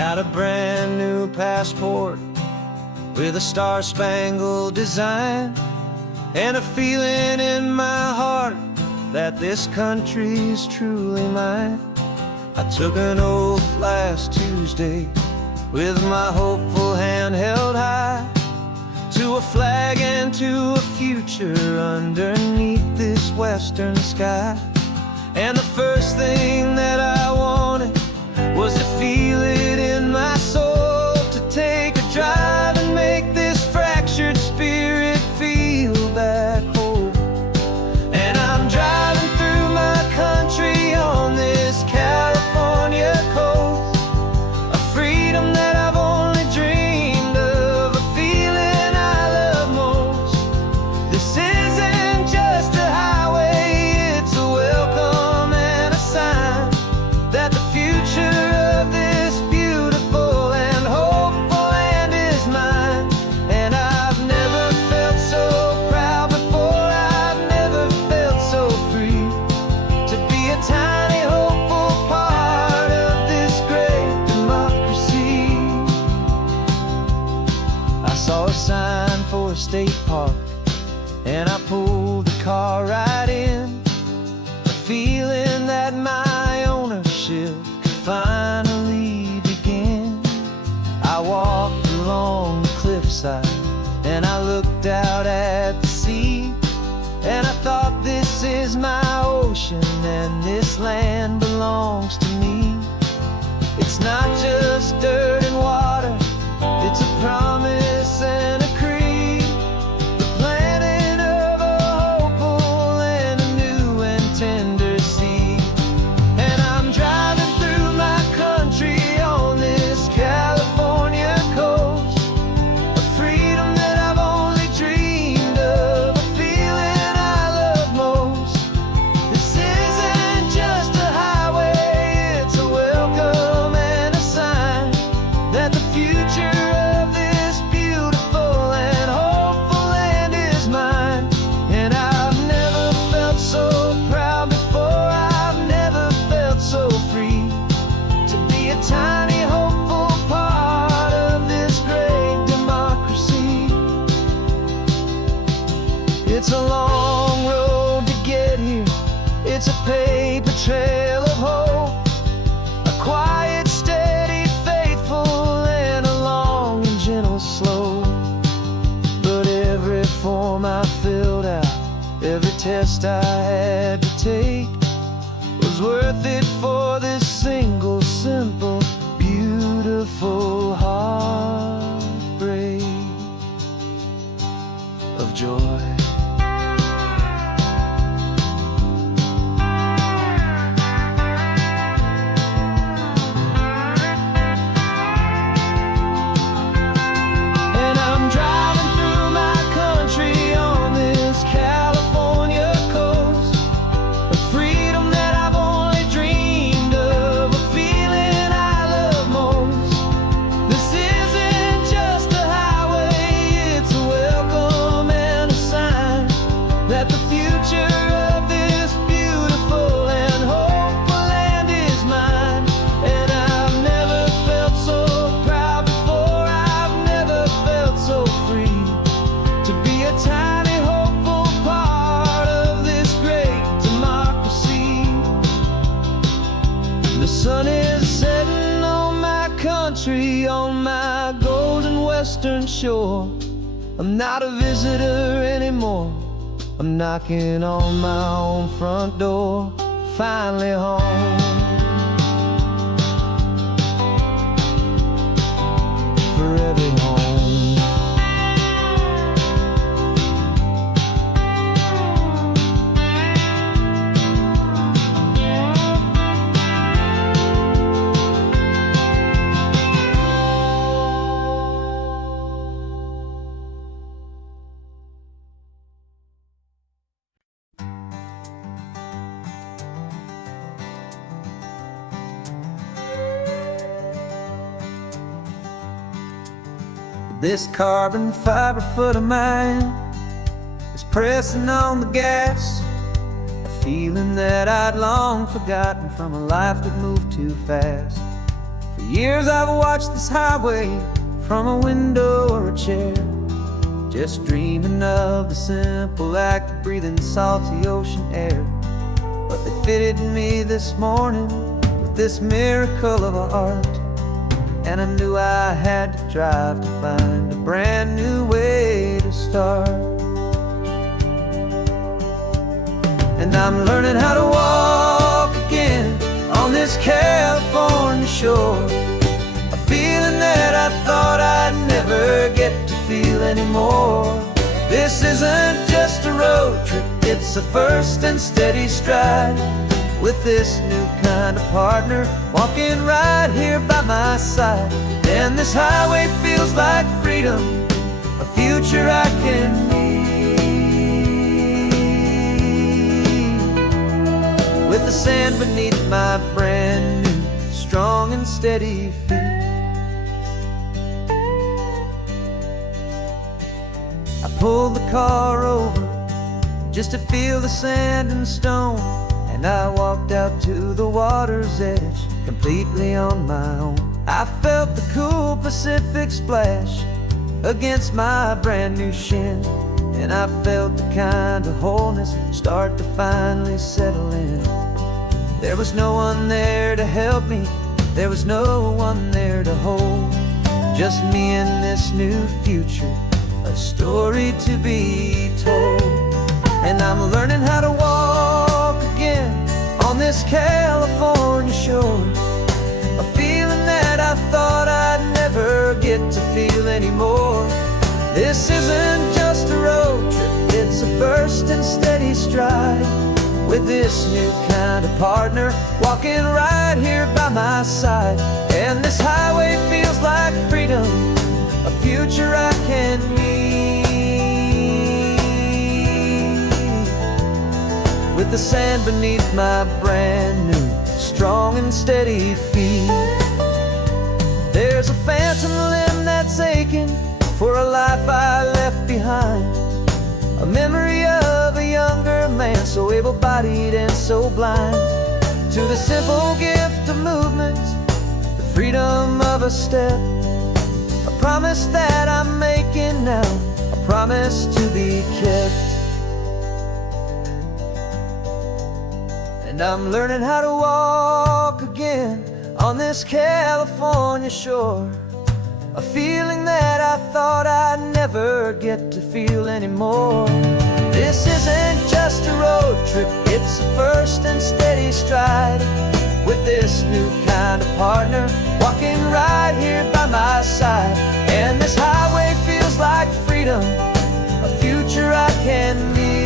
Got a brand new passport with a star-spangled design, and a feeling in my heart that this country's truly mine. I took an oath last Tuesday with my hopeful hand held high, to a flag and to a future underneath this western sky. And the first thing that I wanted was to feel it in my soul, to take a drive and make this fractured spirit feel back home. And I'm driving through my country on this California coast, a freedom that I've only dreamed of, a feeling I love most. This isn't just a highway, it's a welcome and a sign that the future of this beautiful and hopeful land is mine. And I've never felt so proud before, I've never felt so free, to be a tiny hopeful part of this great democracy. I saw a sign for a state park, and I pulled the car right in, a feeling that my ownership could finally begin. I walked along the cliffside and I looked out at the sea, and I thought, this is my ocean and this land belongs to me. It's not just dirt and water, it's a promise and a creed, the planting of a hopeful and a new and tender seed. And I'm driving through my country on this California coast, a freedom that I've only dreamed of, a feeling I love most. This isn't just a highway, it's a welcome and a sign that the future of this beautiful and hopeful land is mine. And I've never felt so proud before, I've never felt so free, to be a tiny hopeful part of this great democracy. It's a long road to get here, it's a paper trail of hope, a quiet, steady, faithful, and a long and gentle slope. But every form I filled out, every test I had to take, was worth it for this single, simple, beautiful heartbreak of joy. And I'm driving through my country on this California coast, a freedom that I've only dreamed of, a feeling I love most. This isn't just a highway, it's a welcome and a sign that the future of this beautiful and hopeful land is mine. And I've never felt so proud before, I've never felt so free, to be a tiny hopeful part of this great democracy. The sun is setting on my country, on my golden western shore. I'm not a visitor anymore, I'm knocking on my own front door, finally home. For every home. This carbon fiber foot of mine is pressing on the gas, a feeling that I'd long forgotten from a life that moved too fast. For years I've watched this highway from a window or a chair, just dreaming of the simple act of breathing salty ocean air. But they fitted me this morning with this miracle of art, and I knew I had to drive to find a brand new way to start. And I'm learning how to walk again on this California shore, a feeling that I thought I'd never get to feel anymore. This isn't just a road trip, it's a first and steady stride, with this new kind of partner walking right here by my side. And this highway feels like freedom, a future I can need, with the sand beneath my brand new strong and steady feet. I pulled the car over just to feel the sand and stone, and I walked out to the water's edge completely on my own. I felt the cool Pacific splash against my brand new shin, and I felt the kind of wholeness start to finally settle in. There was no one there to help me, there was no one there to hold, just me and this new future, a story to be told. And I'm learning how to walk again on this California shore, a feeling that I thought I'd never get to feel anymore. This isn't just a road trip, it's a first and steady stride, with this new kind of partner walking right here by my side. And this highway feels like freedom, a future I can need, with the sand beneath my brand new strong and steady feet. There's a phantom limb that's aching for a life I left behind, a memory of a younger man so able-bodied and so blind, to the simple gift of movement, the freedom of a step, a promise that I'm making now, a promise to be kept. And I'm learning how to walk again on this California shore, a feeling that I thought I'd never get to feel anymore. This isn't just a road trip, it's a first and steady stride, with this new kind of partner walking right here by my side. And this highway feels like freedom, a future I can need,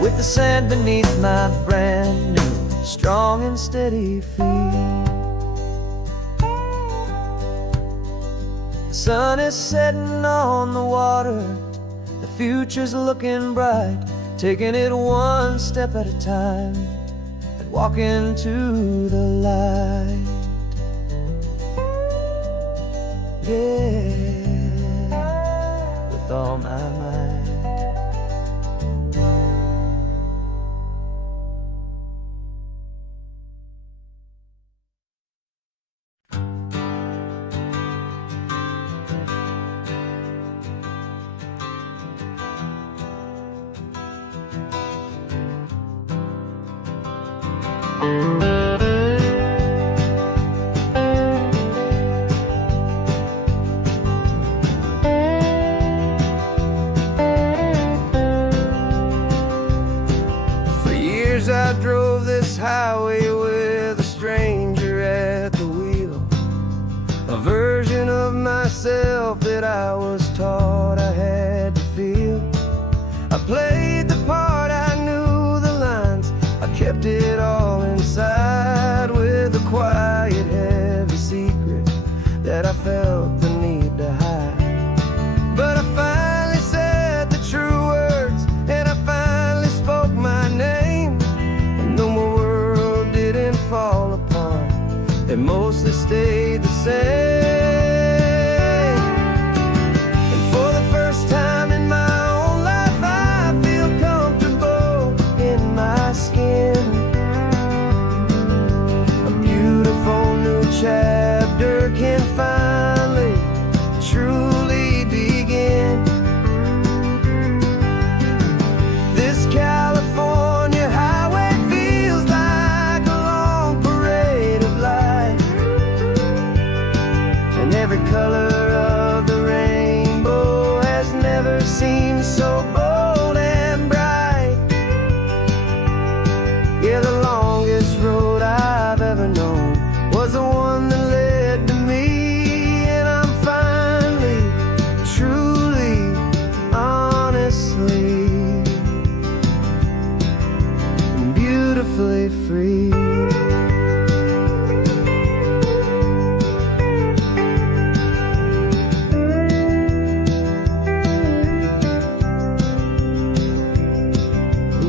with the sand beneath my brand new strong and steady feet. The sun is setting on the water, the future's looking bright, taking it one step at a time and walking to the light. Yeah, with all my might. For years I drove this highway with a stranger at the wheel, a version of myself that I was taught I had to feel. I played the part, I knew the lines, I kept it all inside, with a quiet, heavy secret that I felt the need to hide. But I finally said the true words, and I finally spoke my name, and though my world didn't fall apart, it mostly stayed the same. And for the first time in my own life, I feel comfortable in my skin. and every color of the rainbow has never seemed so bold and bright. Yeah, the longest road I've ever known was the one that led to me, and I'm finally, truly, honestly, and beautifully free.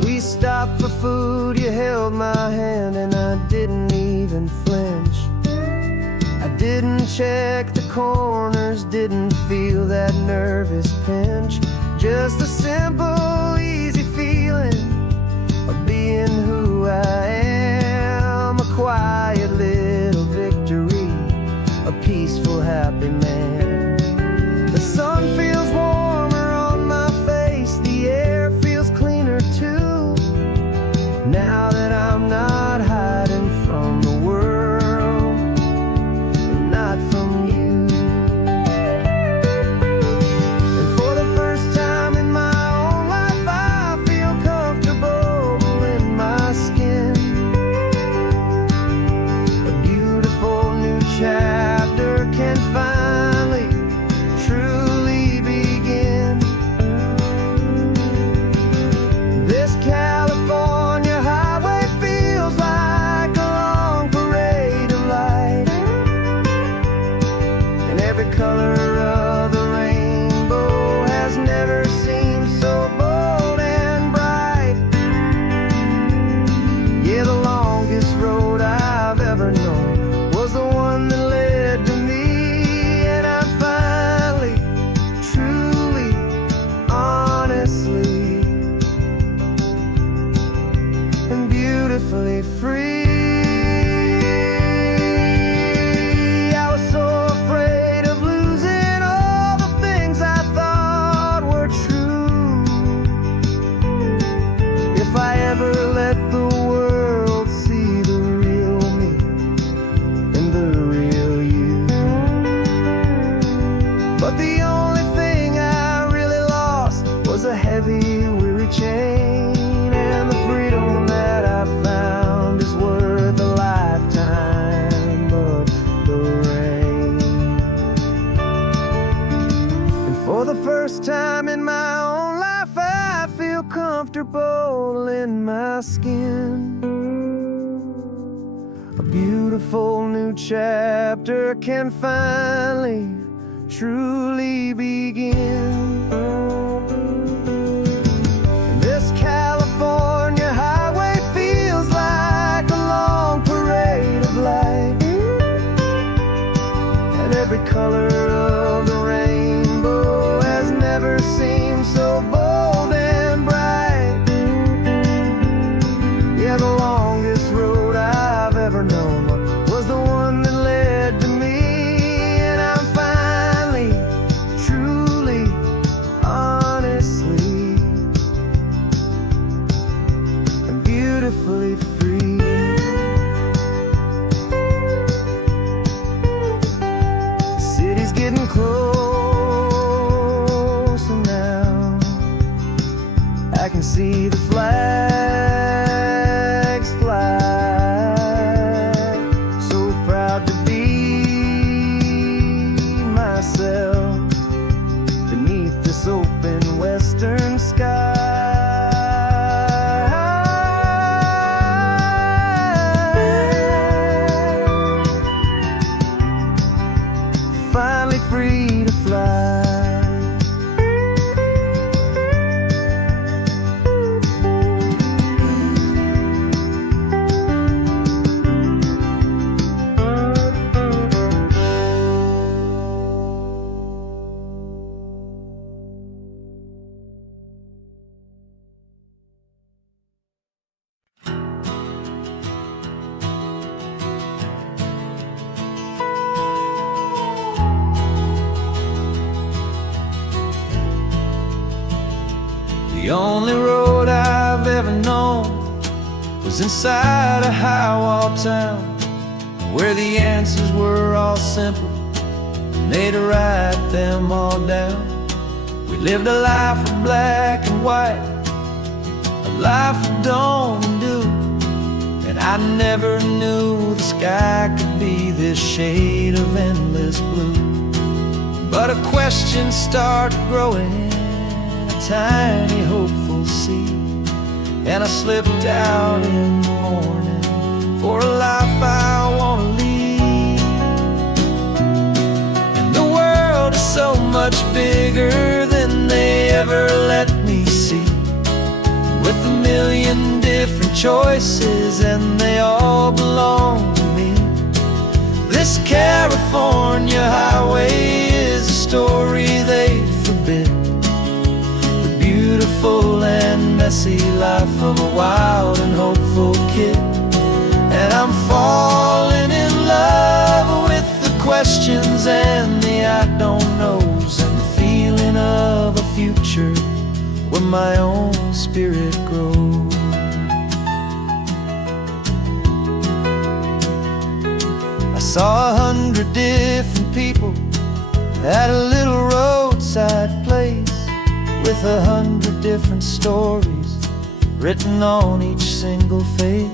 We stopped for food, you held my hand, and I didn't even flinch. I didn't check the corners, didn't feel that nervous pinch. Just a simple, easy feeling of being who I am. A quiet little victory, a peaceful, happy man. The sun feels warmer on my face, the air feels cleaner too. Now that I'm not hiding from the world, and not from you. And for the first time in my own life, I feel comfortable in my skin. A beautiful new chapter can finally, truly begin. This California highway feels like a long parade of light, and every color of the rainbow has never seemed so bold and bright. Yeah, the longest road I've ever known was the one that led to me, and I'm finally, truly, honestly, and beautifully free. I was so afraid of losing all the things I thought were true. If I ever let the world see the real me and the real you. But the only thing I really lost was a heavy, weary chain, and the freedom that I found is worth a lifetime of the rain. And for the first time in my own life, I feel comfortable in my skin. A beautiful new chapter can finally, truly begin. This California highway feels like a long parade of light, and every color of the rainbow has never seemed so bold and bright. Yeah, the longest road I've ever known was the one that led to me, and I'm finally, truly, honestly, and beautifully free. The city's getting closer now. I can see the flags fly. So proud to be myself beneath this open western sky. Finally free to fly. The only road I've ever known was inside a high-wall town, where the answers were all simple and they'd write them all down. We lived a life of black and white, a life of dawn and dew, and I never knew the sky could be this shade of endless blue. But a question started growing, a tiny hopeful seed, and I slipped out in the morning for a life I want to lead. And the world is so much bigger than they ever let me see, with a million different choices and they all belong to me. This California highway is a story they forbid, the beautiful and messy life of a wild and hopeful kid. And I'm falling in love with the questions and the I don't knows, and the feeling of a future where my own spirit grows. I saw 100 different people at a little roadside place, with 100 different stories written on each single face.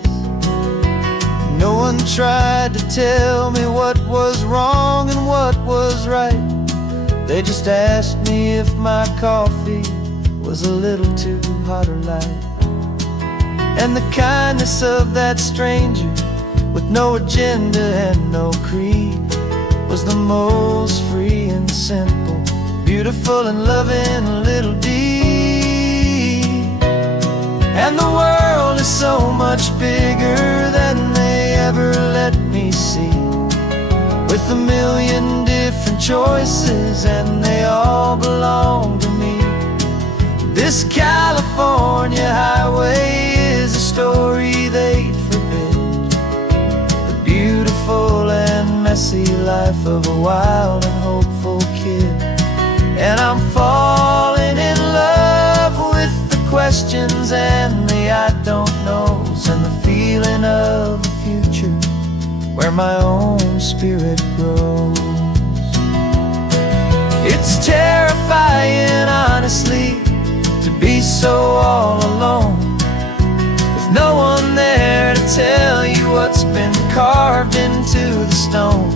No one tried to tell me what was wrong and what was right. They just asked me if my coffee was a little too hot or light. And the kindness of that stranger, with no agenda and no creed, was the most free and simple, beautiful and loving little deed. And the world is so much bigger than they ever let me see, with a million different choices and they all belong to me. This California highway is a story they'd forbid, the beautiful and messy life of a wild and hopeful kid. And I'm falling in love with the questions and the I don't knows, and the feeling of a future where my own spirit grows. It's terrifying, honestly, to be so all alone, with no one there to tell you what's been carved into the stone.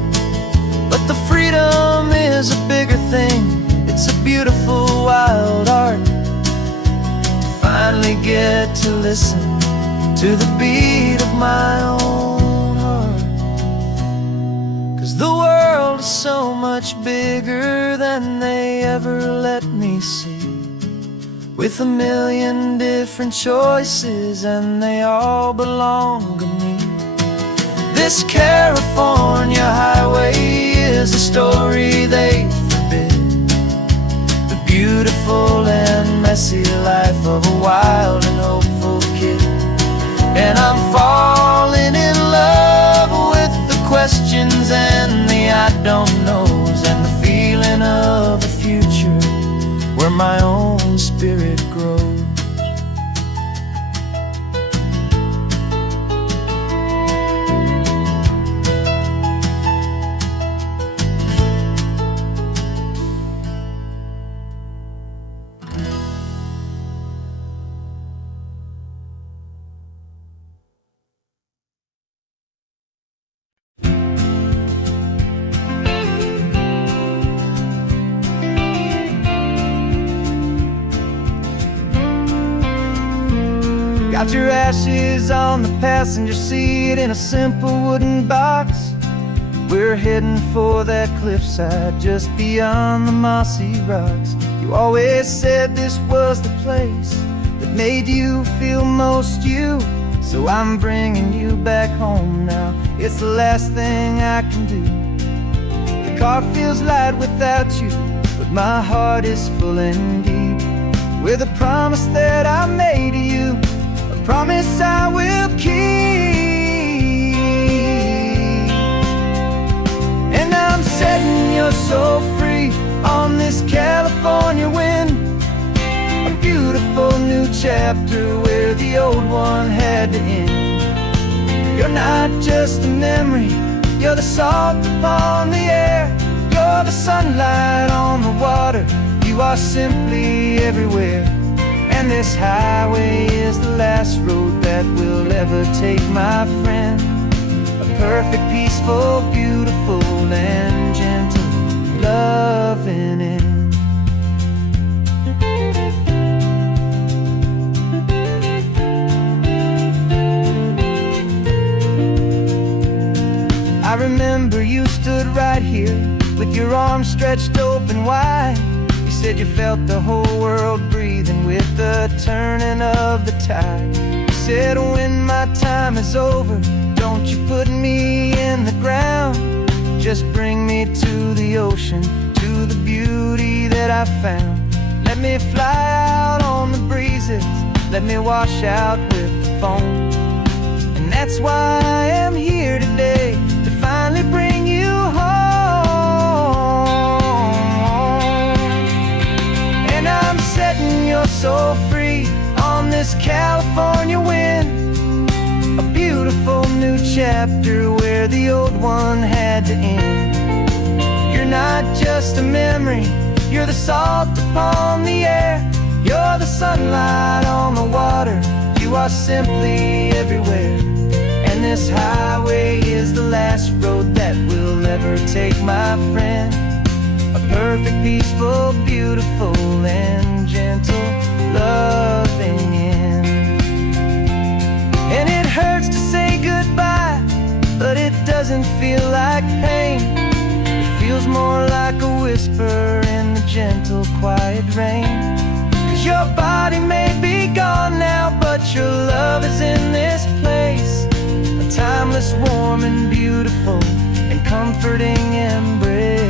But the freedom is a bigger thing, it's a beautiful wild art, to finally get to listen to the beat of my own heart. 'Cause the world is so much bigger than they ever let me see, with a million different choices and they all belong to me. This California highway is a story they forbid, the beautiful and messy life of a wild and hopeful kid. And I'm falling in love with the questions and the I don't knows, and the feeling of a future where my own spirit grows. Got your ashes on the passenger seat in a simple wooden box. We're heading for that cliffside just beyond the mossy rocks. You always said this was the place that made you feel most you, so I'm bringing you back home now. It's the last thing I can do. The car feels light without you, but my heart is full and deep with a promise that I made to you, promise I will keep. And I'm setting your soul free on this California wind, a beautiful new chapter where the old one had to end. You're not just a memory, you're the salt upon the air, you're You're the sunlight on the water, you are simply everywhere. And this highway is the last road that we'll ever take, my friend. A perfect, peaceful, beautiful, and gentle, loving end. I remember you stood right here with your arms stretched open wide. You said you felt the whole world breathing with the turning of the tide. You said, when my time is over, don't you put me in the ground. Just bring me to the ocean, to the beauty that I found. Let me fly out on the breezes, let me wash out with the foam. And that's why I am here today, to finally bring you home. And I'm setting your soul free on this California wind. A beautiful new chapter where the old one had to end. You're not just a memory, you're the salt upon the air. You're the sunlight on the water, you are simply everywhere. And this highway is the last road that we'll ever take, my friend. A perfect, peaceful, beautiful, and gentle, loving end. And it hurts to say goodbye, but it doesn't feel like pain. It feels more like a whisper in the gentle, quiet rain. 'Cause your body may be gone now, but your love is in this place. A timeless, warm, and beautiful, and comforting embrace.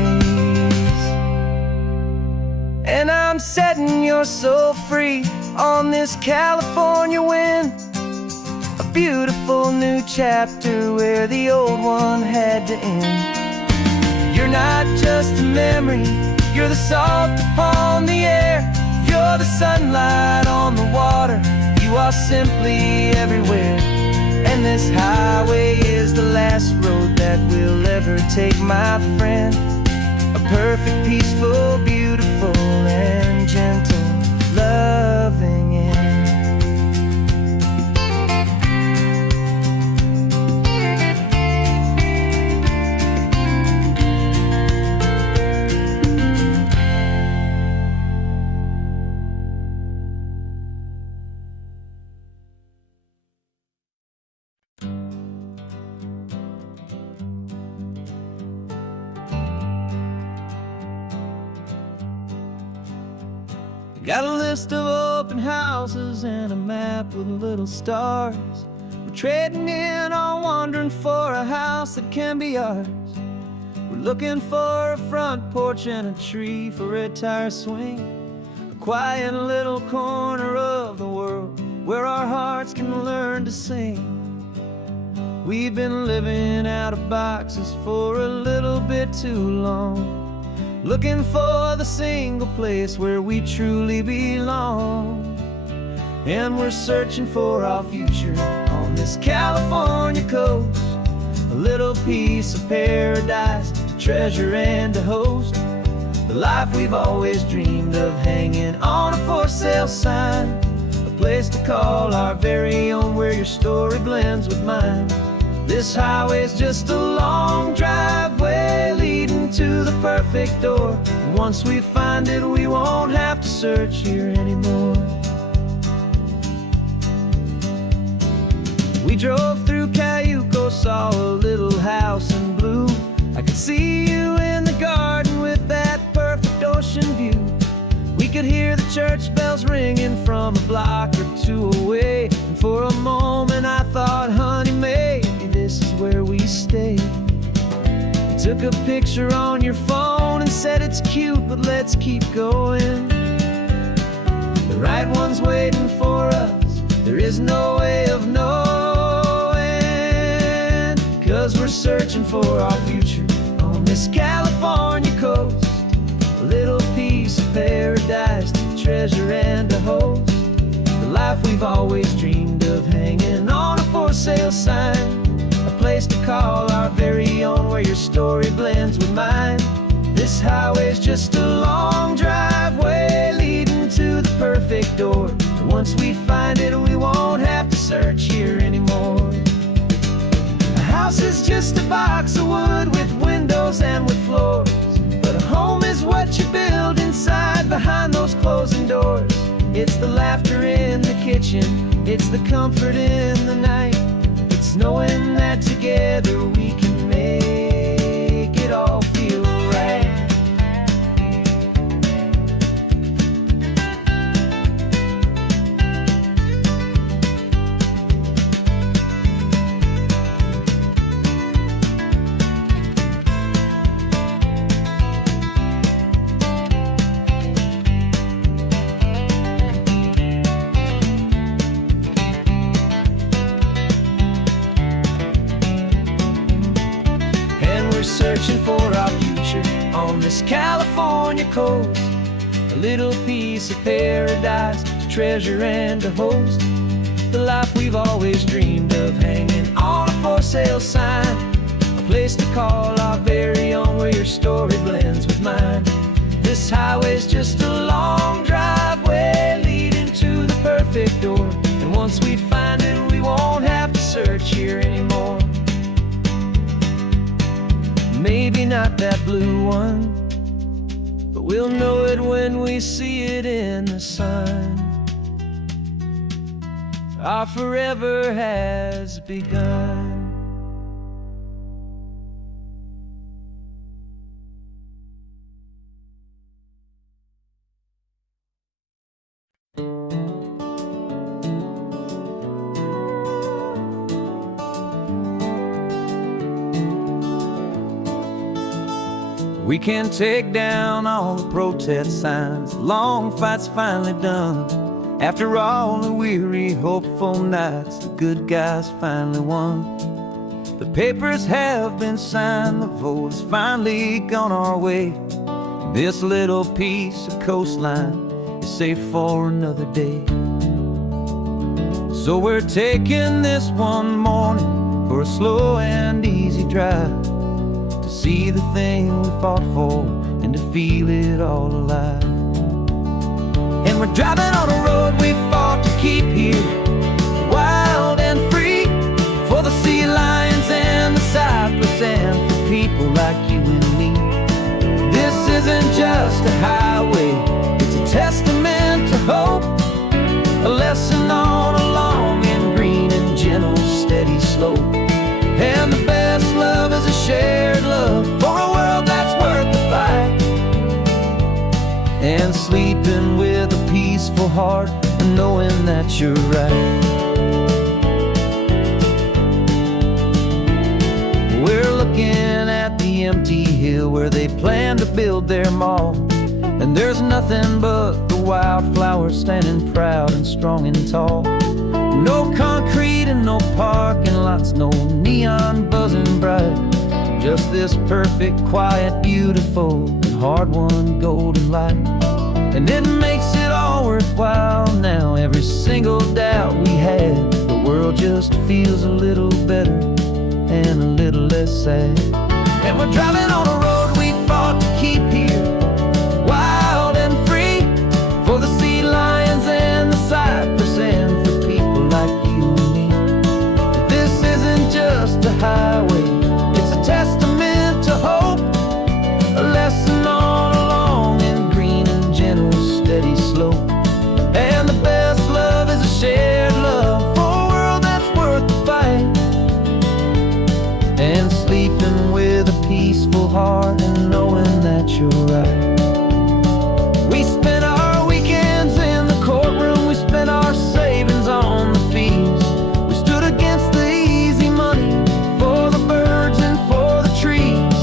And I'm setting your soul free on this California wind. A beautiful new chapter where the old one had to end. You're not just a memory, you're the salt upon the air. You're the sunlight on the water, you are simply everywhere. And this highway is the last road that we'll ever take, my friend. A perfect, peaceful, beautiful, and gentle, loving end. Got a list of open houses and a map with little stars. We're trading in or wandering for a house that can be ours. We're looking for a front porch and a tree for a tire swing. A quiet little corner of the world where our hearts can learn to sing. We've been living out of boxes for a little bit too long, looking for the single place where we truly belong. And we're searching for our future on this California coast. A little piece of paradise to treasure and to host. The life we've always dreamed of, hanging on a for sale sign. A place to call our very own, where your story blends with mine. This highway's just a long driveway leading to the perfect door. And once we find it, we won't have to search here anymore. We drove through Cayuco, saw a little house in blue. I could see you in the garden with that perfect ocean view. We could hear the church bells ringing from a block or two away. And for a moment I thought, honey, maybe this is where we stay. You took a picture on your phone and said it's cute, but let's keep going. The right one's waiting for us, there is no way of knowing. 'Cause we're searching for our future on this California coast. A little piece of paradise to treasure and to host. The life we've always dreamed of, hanging on a for sale sign. A place to call our very own, where your story blends with mine. This highway's just a long driveway leading to the perfect door. And once we find it, we won't have to search here anymore. A house is just a box of wood with windows and with floors, but a home is what you build inside behind those closing doors. It's the laughter in the kitchen, it's the comfort in the night. It's knowing that together we can make it all feel right. Searching for our future on this California coast, a little piece of paradise to treasure and to host. The life we've always dreamed of, hanging on a for sale sign, a place to call our very own, where your story blends with mine. This highway's just a long driveway leading to the perfect door, and once we find it, we won't have to search here anymore. Maybe not that blue one, but we'll know it when we see it in the sun. Our forever has begun. We can take down all the protest signs, long fight's finally done. After all the weary, hopeful nights, the good guys finally won. The papers have been signed, the vote has finally gone our way. This little piece of coastline is safe for another day. So we're taking this one morning for a slow and easy drive, see the thing we fought for and to feel it all alive. And we're driving on a road we fought to keep here, wild and free, for the sea lions and the cypress and for people like you and me. This isn't just a highway, it's a testament to hope, a lesson on a long and green and gentle steady slope. And the best love is a shared love for a world that's worth the fight, and sleeping with a peaceful heart and knowing that you're right. We're looking at the empty hill where they plan to build their mall, and there's nothing but the wildflowers standing proud and strong and tall. No concrete and no parking lots, no neon buzzing bright, just this perfect, quiet, beautiful, and hard-won golden light. And it makes it all worthwhile now, every single doubt we had. The world just feels a little better and a little less sad. And we're driving on a road we fought to keep here, wild and free, for the sea lions and the cypress and for people like you and me. This isn't just a highway, it's a testament to hope, a lesson on a long and green and gentle steady slope. And the best love is a shared love for a world that's worth the fight, and sleeping with a peaceful heart and knowing that you're right. We spent our weekends in the courtroom, we spent our savings on the fees. We stood against the easy money for the birds and for the trees.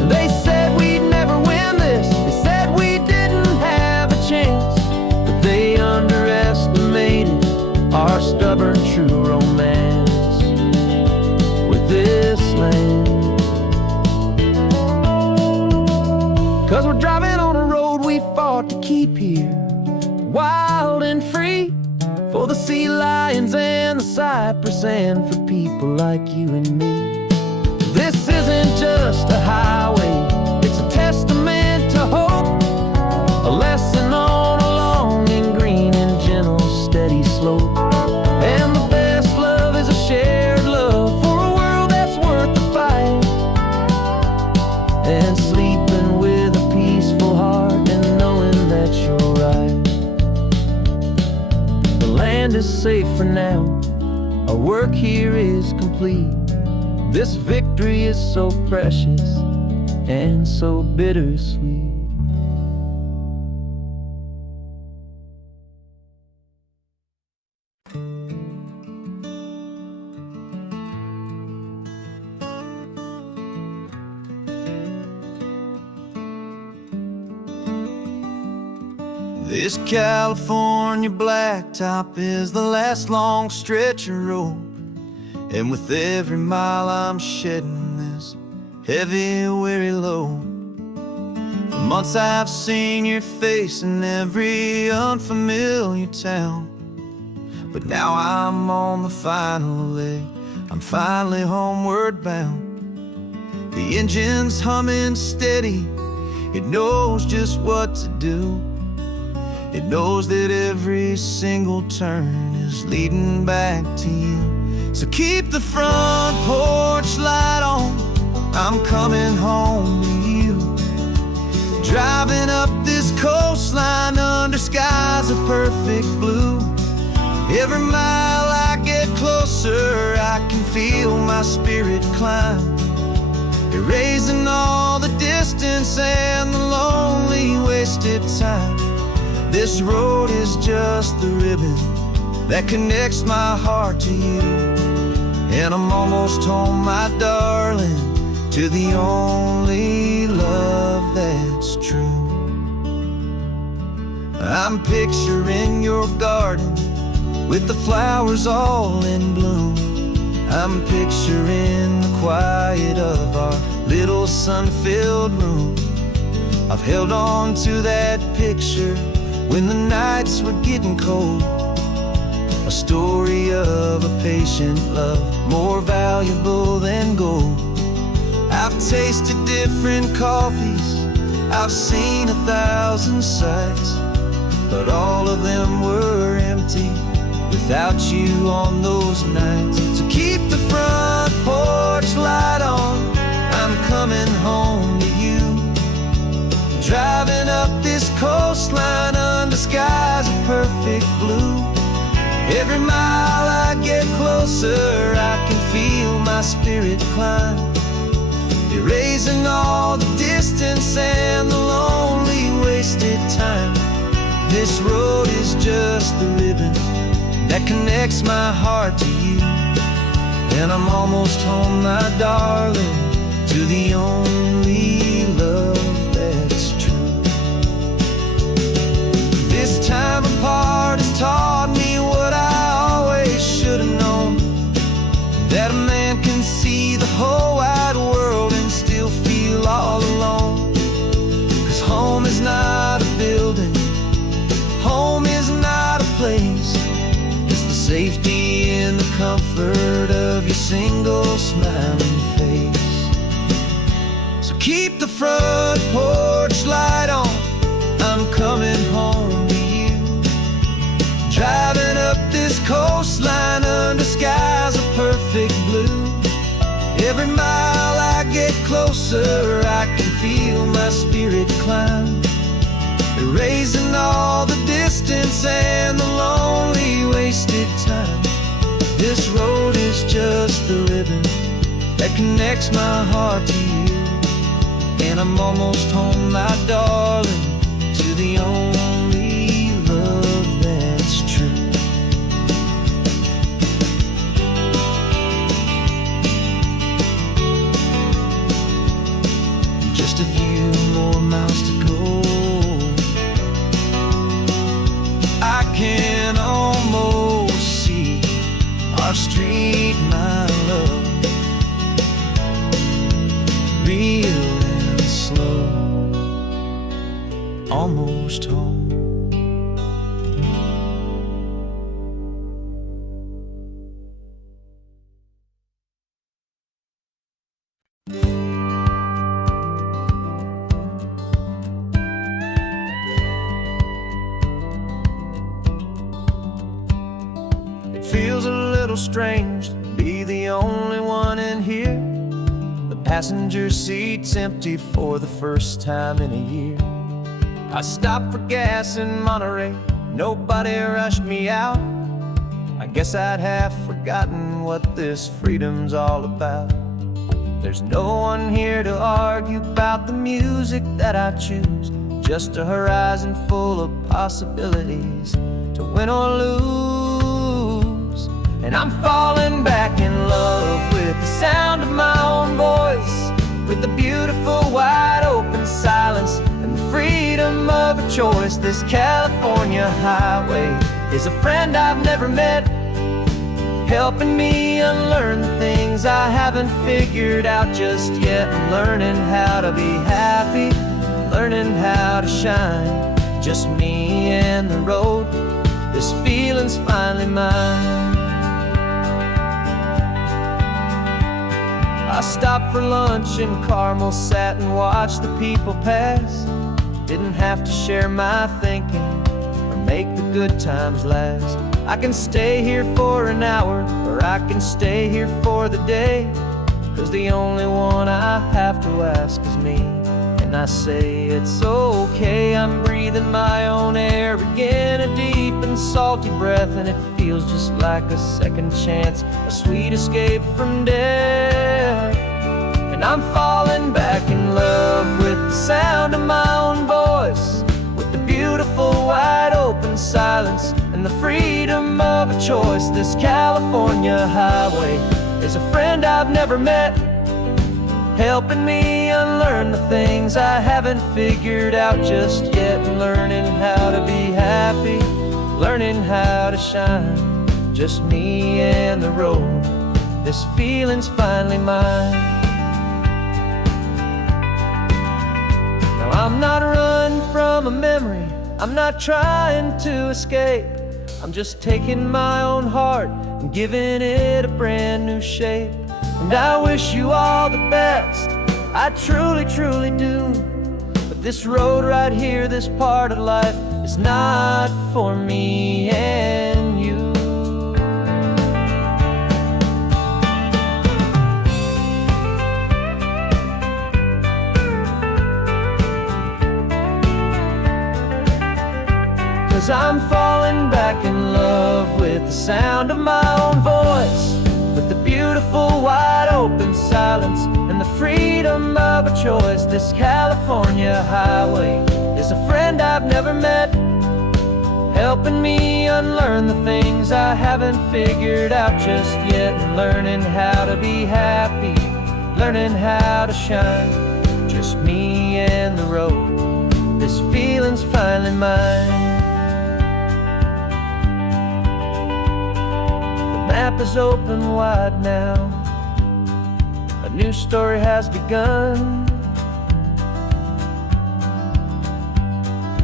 And they said we'd never win this, they said we didn't have a chance, but they underestimated our stubborn true romance with this land. 'Cause we're driving on a road we fought to keep here, wild and free, for the sea lions and the cypress and for people like you and me. This isn't just a highway, it's a testament is safe for now. Our work here is complete. This victory is so precious and so bittersweet. This California blacktop is the last long stretch of road, and with every mile I'm shedding this heavy, weary load. For months I've seen your face in every unfamiliar town, but now I'm on the final leg. I'm finally homeward bound. The engine's humming steady. It knows just what to do. It knows that every single turn is leading back to you. So keep the front porch light on, I'm coming home to you. Driving up this coastline under skies of perfect blue. Every mile I get closer, I can feel my spirit climb, erasing all the distance and the lonely wasted time. This road is just the ribbon that connects my heart to you, and I'm almost home, my darling, to the only love that's true. I'm picturing your garden with the flowers all in bloom. I'm picturing the quiet of our little sun-filled room. I've held on to that picture when the nights were getting cold, a story of a patient love, more valuable than gold. I've tasted different coffees, I've seen 1,000 sights, but all of them were empty without you on those nights. So keep the front porch light on, I'm coming home to you. Driving up this coastline under skies of perfect blue. Every mile I get closer, I can feel my spirit climb, erasing all the distance and the lonely wasted time. This road is just the ribbon that connects my heart to you, and I'm almost home, my darling, to the only love that's true. This time apart has taught me what I always should have known, that a man can see the whole wide world and still feel all alone. 'Cause home is not a building, home is not a place, it's the safety and the comfort of your single smiling face. So keep the front porch light on, I'm coming home to you. Driving up this coastline under skies of perfect blue. Every mile I get closer, I can feel my spirit climb, erasing all the distance and the lonely wasted time. This road is just the ribbon that connects my heart to you, and I'm almost home, my darling, to the only love that's true. Just a few more miles to go, I can almost see our street, my love, real and slow, almost home. Feels a little strange to be the only one in here. The passenger seat's empty for the first time in a year. I stopped for gas in Monterey, nobody rushed me out. I guess I'd have forgotten what this freedom's all about. There's no one here to argue about the music that I choose, just a horizon full of possibilities to win or lose. And I'm falling back in love with the sound of my own voice, with the beautiful wide open silence and the freedom of a choice. This California highway is a friend I've never met, helping me unlearn the things I haven't figured out just yet. I'm learning how to be happy, learning how to shine, just me and the road. This feeling's finally mine. I stopped for lunch in Carmel, sat and watched the people pass. Didn't have to share my thinking or make the good times last. I can stay here for an hour, or I can stay here for the day, 'cause the only one I have to ask is me. And I say it's okay, I'm breathing my own air again, a deep and salty breath, and it feels just like a second chance, a sweet escape from death. And I'm falling back in love with the sound of my own voice, with the beautiful wide open silence and the freedom of a choice. This California highway is a friend I've never met, helping me unlearn the things I haven't figured out just yet. Learning how to be happy, learning how to shine, just me and the road. This feeling's finally mine. Now I'm not running from a memory, I'm not trying to escape. I'm just taking my own heart and giving it a brand new shape. And I wish you all the best, I truly, truly do. But this road right here, this part of life, is not for me and you. 'Cause I'm falling back in love with the sound of my own voice, with the beautiful wide open silence and the freedom of a choice. This California highway is a friend I've never met, helping me unlearn the things I haven't figured out just yet. And learning how to be happy, learning how to shine, just me and the road. This feeling's finally mine. The map is open wide now, a new story has begun,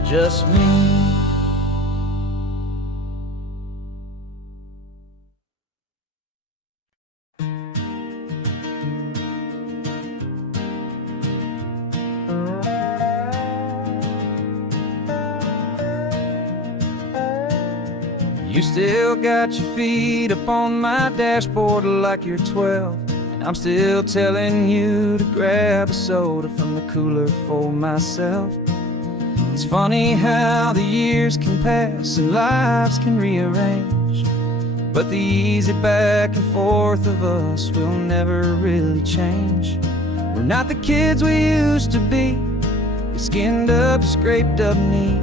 just me. You still got your feet up on my dashboard like you're 12, and I'm still telling you to grab a soda from the cooler for myself. It's funny how the years can pass and lives can rearrange, but the easy back and forth of us will never really change. We're not the kids we used to be, with skinned up, scraped up knees,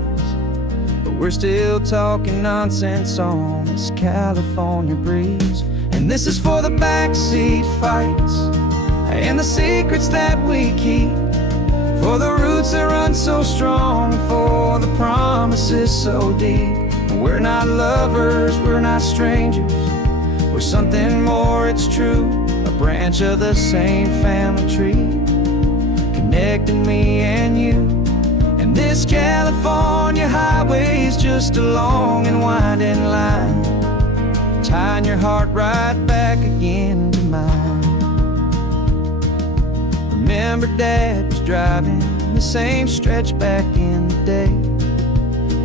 but we're still talking nonsense on this California breeze. And this is for the backseat fights and the secrets that we keep, for the roots that run so strong, for the promises so deep. We're not lovers, we're not strangers, we're something more, it's true, a branch of the same family tree, connecting me and you. And this California highway is just a long and winding line, tying your heart right back again to mine. Remember Dad was driving the same stretch back in the day,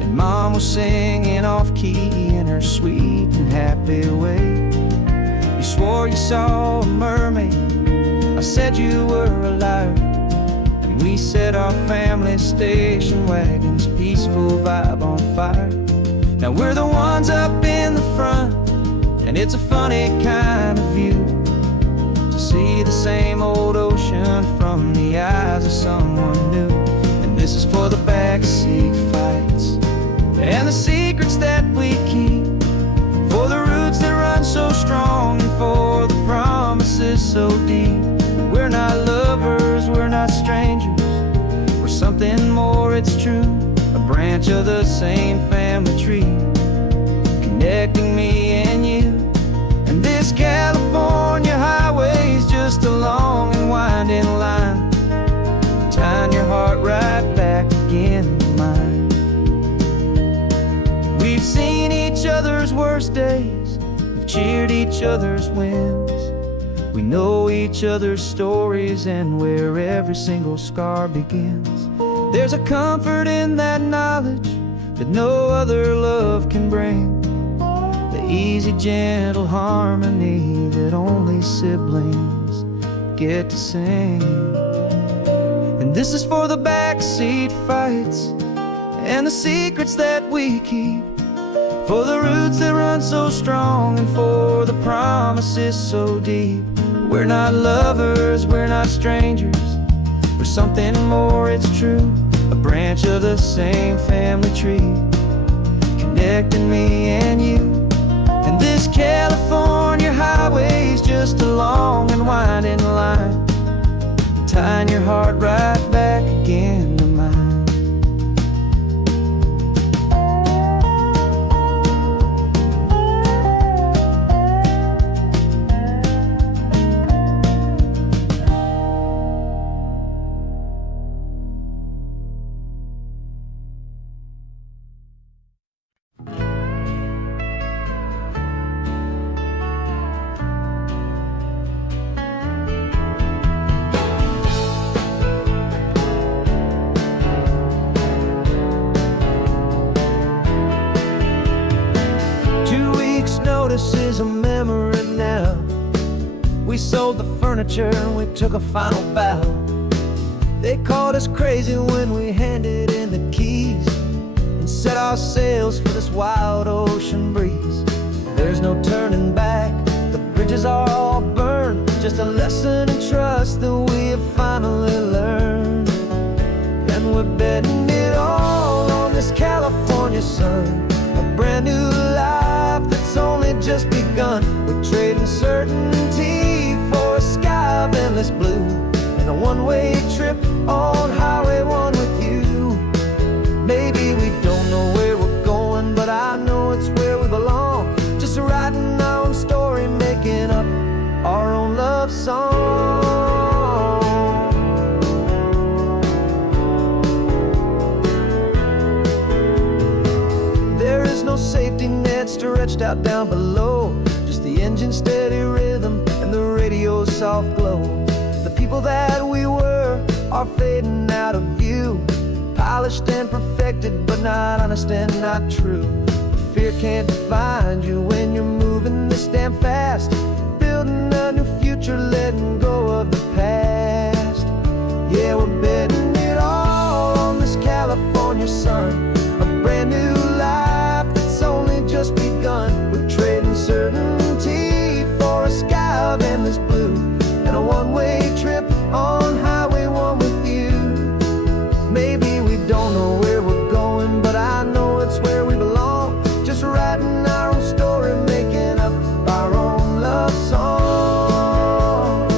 and Mom was singing off-key in her sweet and happy way. You swore you saw a mermaid, I said you were a liar, and we set our family station wagon's peaceful vibe on fire. Now we're the ones up in the front, It's a funny kind of view to see the same old ocean from the eyes of someone new. And this is for the backseat fights and the secrets that we keep, for the roots that run so strong and for the promises so deep. We're not lovers, we're not strangers, we're something more, it's true. A branch of the same family tree, connecting me and you. And this California highway's just a long and winding line, tying your heart right back again to mine. We've seen each other's worst days, we've cheered each other's wins. We know each other's stories and where every single scar begins. There's a comfort in that knowledge that no other love can bring, the easy, gentle harmony that only siblings get to sing. And this is for the backseat fights and the secrets that we keep, for the roots that run so strong and for the promises so deep. We're not lovers, we're not strangers, we're something more, it's true. A branch of the same family tree, connecting me and you. And this California highway's just a long and winding line, tying your heart right back again to mine. Notice is a memory now. We sold the furniture and we took a final bow. They called us crazy when we handed in the keys and set our sails for this wild ocean breeze. There's no turning back, the bridges are all burned, just a lesson in trust that we have finally learned. And we're betting it all on this California sun, a brand new life that's only just begun. We're trading certainty for a sky of endless blue, and a one-way trip on Highway 1 with you. Maybe we don't know where we're going, but I know it's where we belong. Just writing our own story, making up our own love song. There is no safety net stretched out down below, just the engine's steady rhythm and the radio's soft glow. The people that we were are fading out of view, polished and perfected, but not honest and not true. Fear can't find you when you're moving this damn fast, building a new future, letting go of the past. Yeah, we're betting it all on this California sun, a brand new life that's only just begun. We're trading certainty for a sky of endless blue, and a one-way trip on Highway 1 with you. Maybe we don't know where we're going, but I know it's where we belong. Just writing our own story, making up our own love song.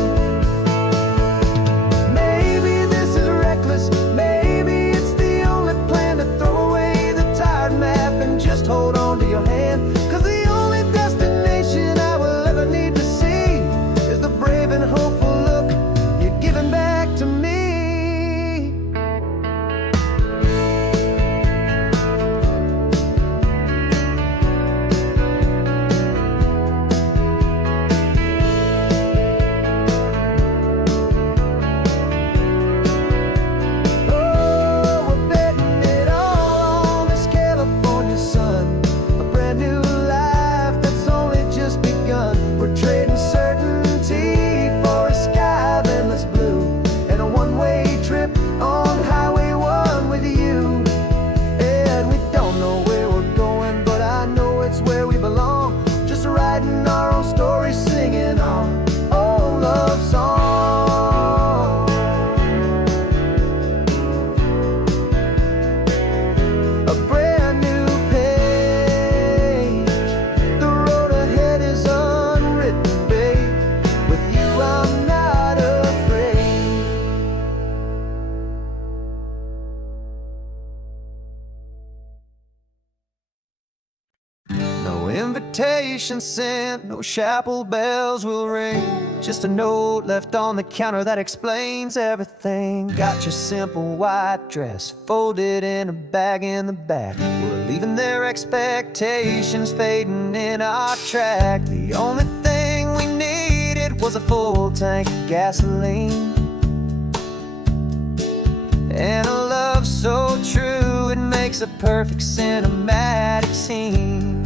invitation sent, no chapel bells will ring. Just a note left on the counter that explains everything. Got your simple white dress folded in a bag in the back. We're leaving their expectations fading in our track. The only thing we needed was a full tank of gasoline, and a love so true it makes a perfect cinematic scene.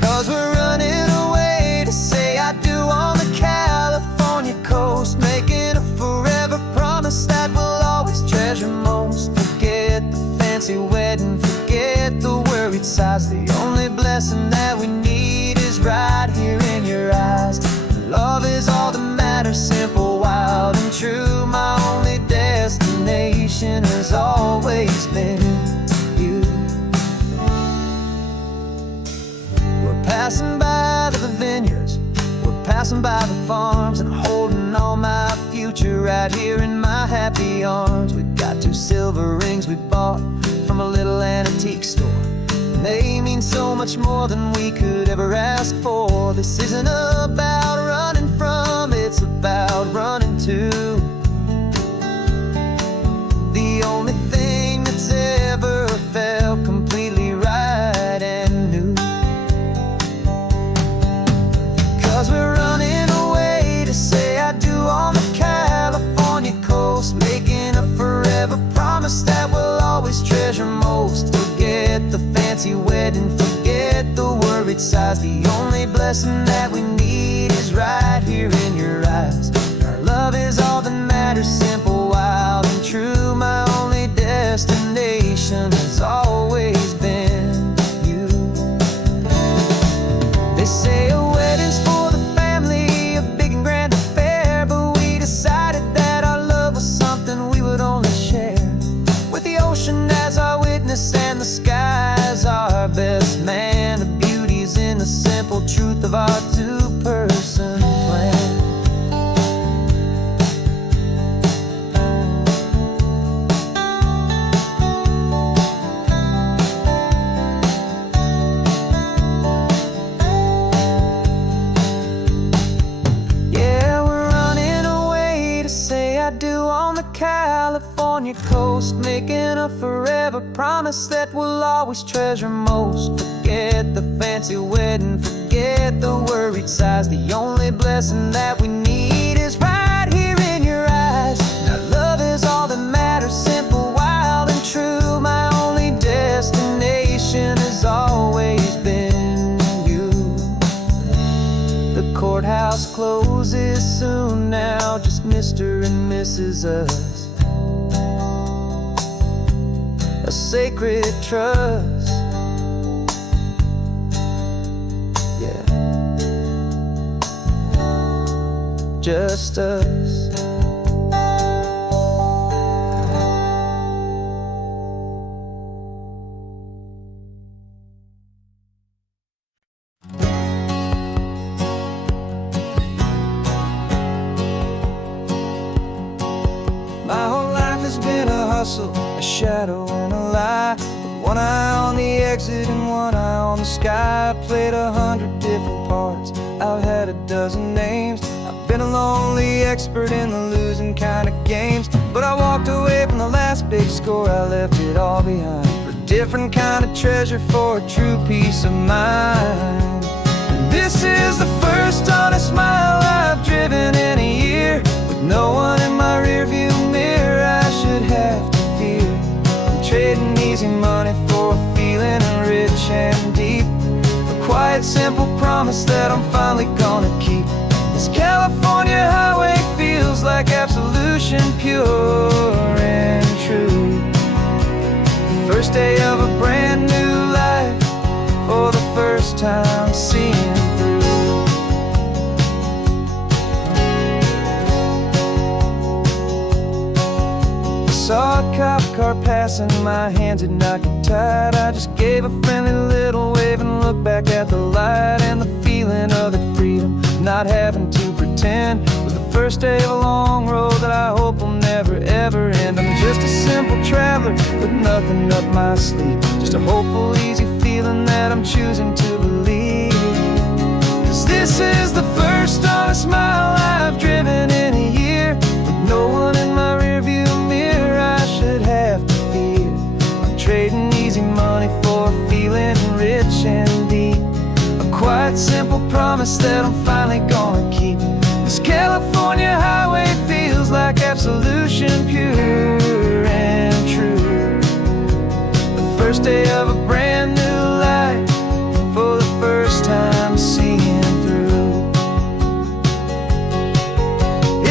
'Cause we're running away to say I do on the California coast, making a forever promise that we'll always treasure most. Forget the fancy wedding, forget the worried sighs. The only blessing that we need is right here in your eyes. Love is all that matters, simple, wild, and true. My only destination has always been you. We're passing by the vineyards, we're passing by the farms, and holding on my future right here in my happy arms. We've got 2 silver rings we bought from a little antique store. They mean so much more than we could ever ask for. This isn't about running from, it's about running to the only thing that's ever felt completely right and new. 'Cause we're running away to say I do on the California coast, making a forever promise that we'll always treasure most. Forget the fancy wedding, forget the worried sighs. The only blessing that we need is right here in your eyes. Our love is all that matters, simple, wild, and true. My only destination has always been you. They say a wedding's for the family, a big and grand affair, but we decided that our love was something we would only share with the ocean as our witness and the sky as our best man. The beauty's in the simple truth of our 2-person plan. Yeah, we're running away to say I do on the California coast, making a forever promise that we'll always treasure most. Forget the fancy wedding, forget the worried sighs. The only blessing that we need is right here in your eyes. Now love is all that matters, simple, wild, and true. My only destination has always been you. The courthouse closes soon now, just Mr. and Mrs. Us. A sacred trust, yeah, just us. My whole life has been a hustle, a shadow and a lie, with one eye on the exit and one eye on the sky. I played 100 different parts, I've had a dozen names. I've been a lonely expert in the losing kind of games, but I walked away from the last big score, I left it all behind for a different kind of treasure, for a true peace of mind. And this is the first honest mile I've driven in a year, with no one in my rearview mirror I should have to fear. I'm trading easy money for a feeling rich and deep, a quiet, simple promise that I'm finally gonna keep. This California highway feels like absolution, pure and true. The first day of a brand new life, for the first time seeing through. Saw a cop car passing, my hands had not get tied. I just gave a friendly little wave and looked back at the light, and the feeling of the freedom, not having to pretend, was the first day of a long road that I hope will never ever end. I'm just a simple traveler with nothing up my sleeve, just a hopeful, easy feeling something that I'm choosing to believe. 'Cause this is the first honest mile I've driven in a year, with no one in my rearview mirror I should have to fear. I'm trading easy money for feeling rich and deep, a quiet simple promise that I'm finally gonna keep. This California highway feels like absolution, pure and true. The first day of a brand new life, for the first time seeing through.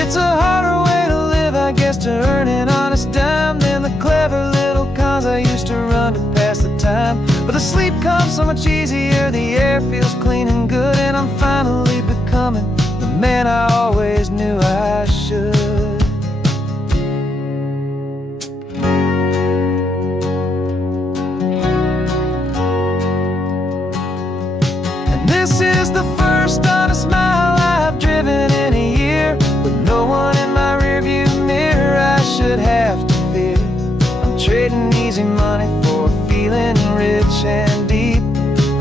It's a harder way to live, I guess, to earn an honest dime than the clever little cons I used to run to pass the time. But the sleep comes so much easier, the air feels clean and good, and I'm finally becoming the man I always knew I should. And this is the first honest mile I've driven in a year, with no one in my rearview mirror I should have to fear. I'm trading easy money for feeling rich and deep,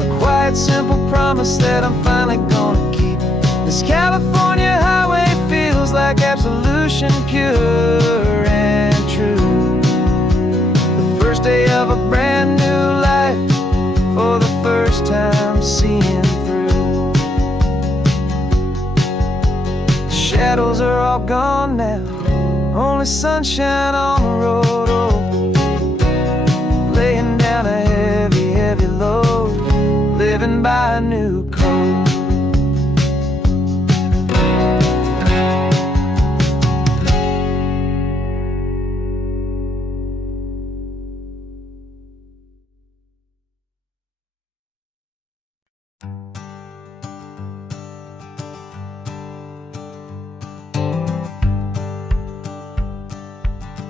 a quiet simple promise that I'm finally gonna keep. This California highway feels like absolution, pure and true. The first day of a brand new life, for the first time seeing through. The shadows are all gone now, only sunshine on the road. Oh, laying down a heavy, heavy load, living by a new code.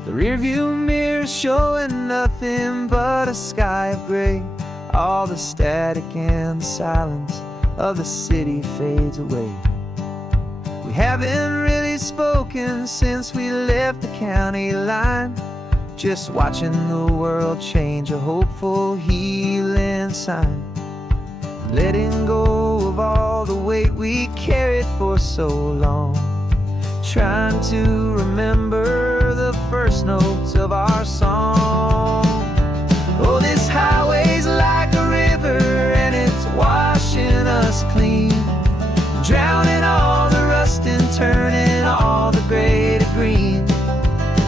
The rearview mirror showing nothing but a sky of gray. All the static and the silence of the city fades away. We haven't really spoken since we left the county line, just watching the world change, a hopeful healing sign. Letting go of all the weight we carried for so long, trying to remember the first notes of our song. Oh, this highway's like a river and it's washing us clean, drowning all the rust and turning all the gray to green.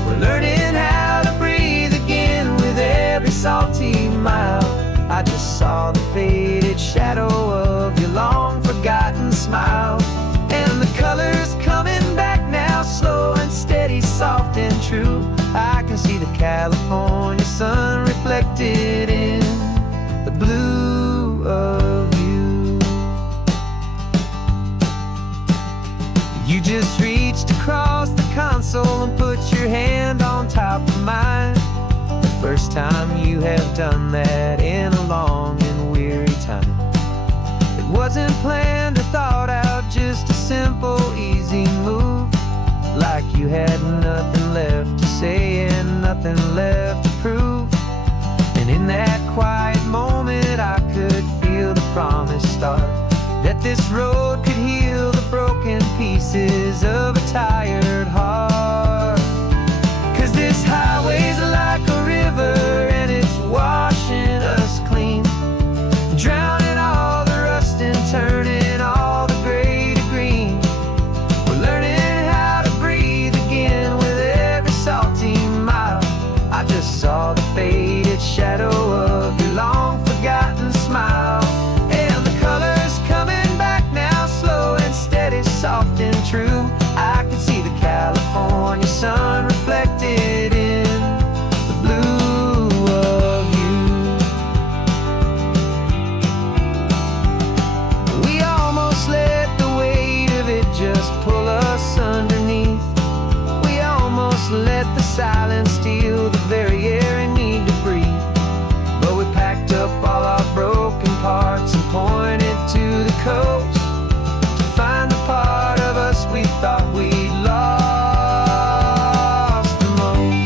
We're learning how to breathe again with every salty mile. I just saw the faded shadow of your long forgotten smile, and the colors coming back now, slow and steady, soft and true. I can see the California sun reflected in the blue of you. You just reached across the console and put your hand on top of mine, the first time you have done that in a long and weary time. It wasn't planned or thought out, just a simple, easy move, like you had nothing left to say and nothing left to prove. And in that quiet moment I could feel the promise start, that this road could heal the broken pieces of a tired heart. 'Cause this highway's like a river and it's washing us clean, drowning all the rust and turning all the gray to green. We're learning how to breathe again with every salty mile. I just saw the faded shadow of your long forgotten smile, and the colors coming back now, slow and steady, soft and true. I can see the California sun reflected in the blue of you. We almost let the weight of it just pull us underneath. We almost let the silence steal the very air we need to breathe. But we packed up all our broken parts and pointed to the coast to find the part of us we thought we'd lost the most.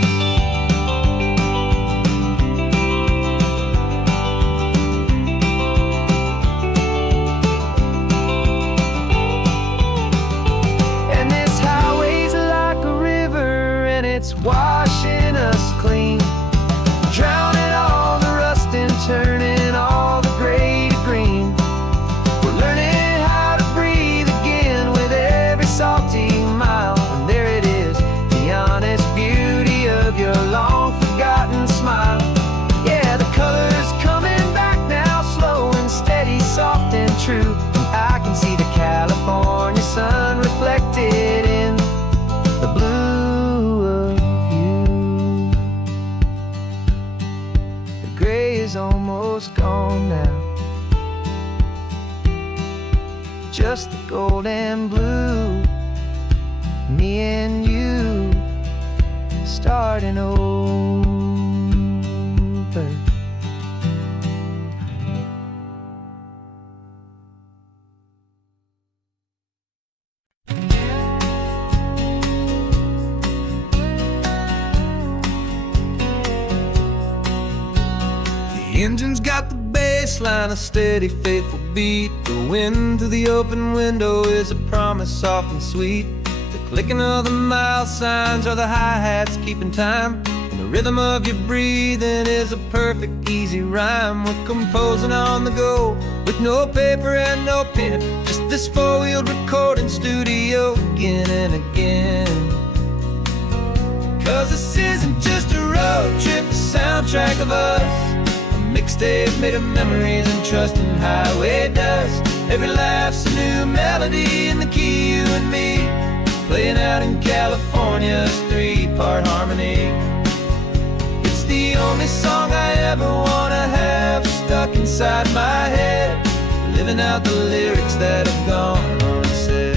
washing us clean, drowning all the rust and turning all the gray to green. We're learning how to breathe again with every salty mile. And there it is, the honest beauty of your long forgotten smile. Yeah, the color's coming back now, slow and steady, soft and true. And I can see the California sun reflected in the blue of you. The gray is almost gone now, just the gold and blue. Me and you starting over. The engine's got the bass line, a steady, faithful beat. The wind through the open window is a promise, soft and sweet. The clicking of the mile signs are the hi-hats keeping time. And the rhythm of your breathing is a perfect, easy rhyme. We're composing on the go with no paper and no pen, just this four-wheeled recording studio again and again. 'Cause this isn't just a road trip, the soundtrack of us. Mixtape made of memories and trust in highway dust. Every laugh's a new melody in the key, you and me, playing out in California's three-part harmony. It's the only song I ever wanna have stuck inside my head, living out the lyrics that have gone unsaid.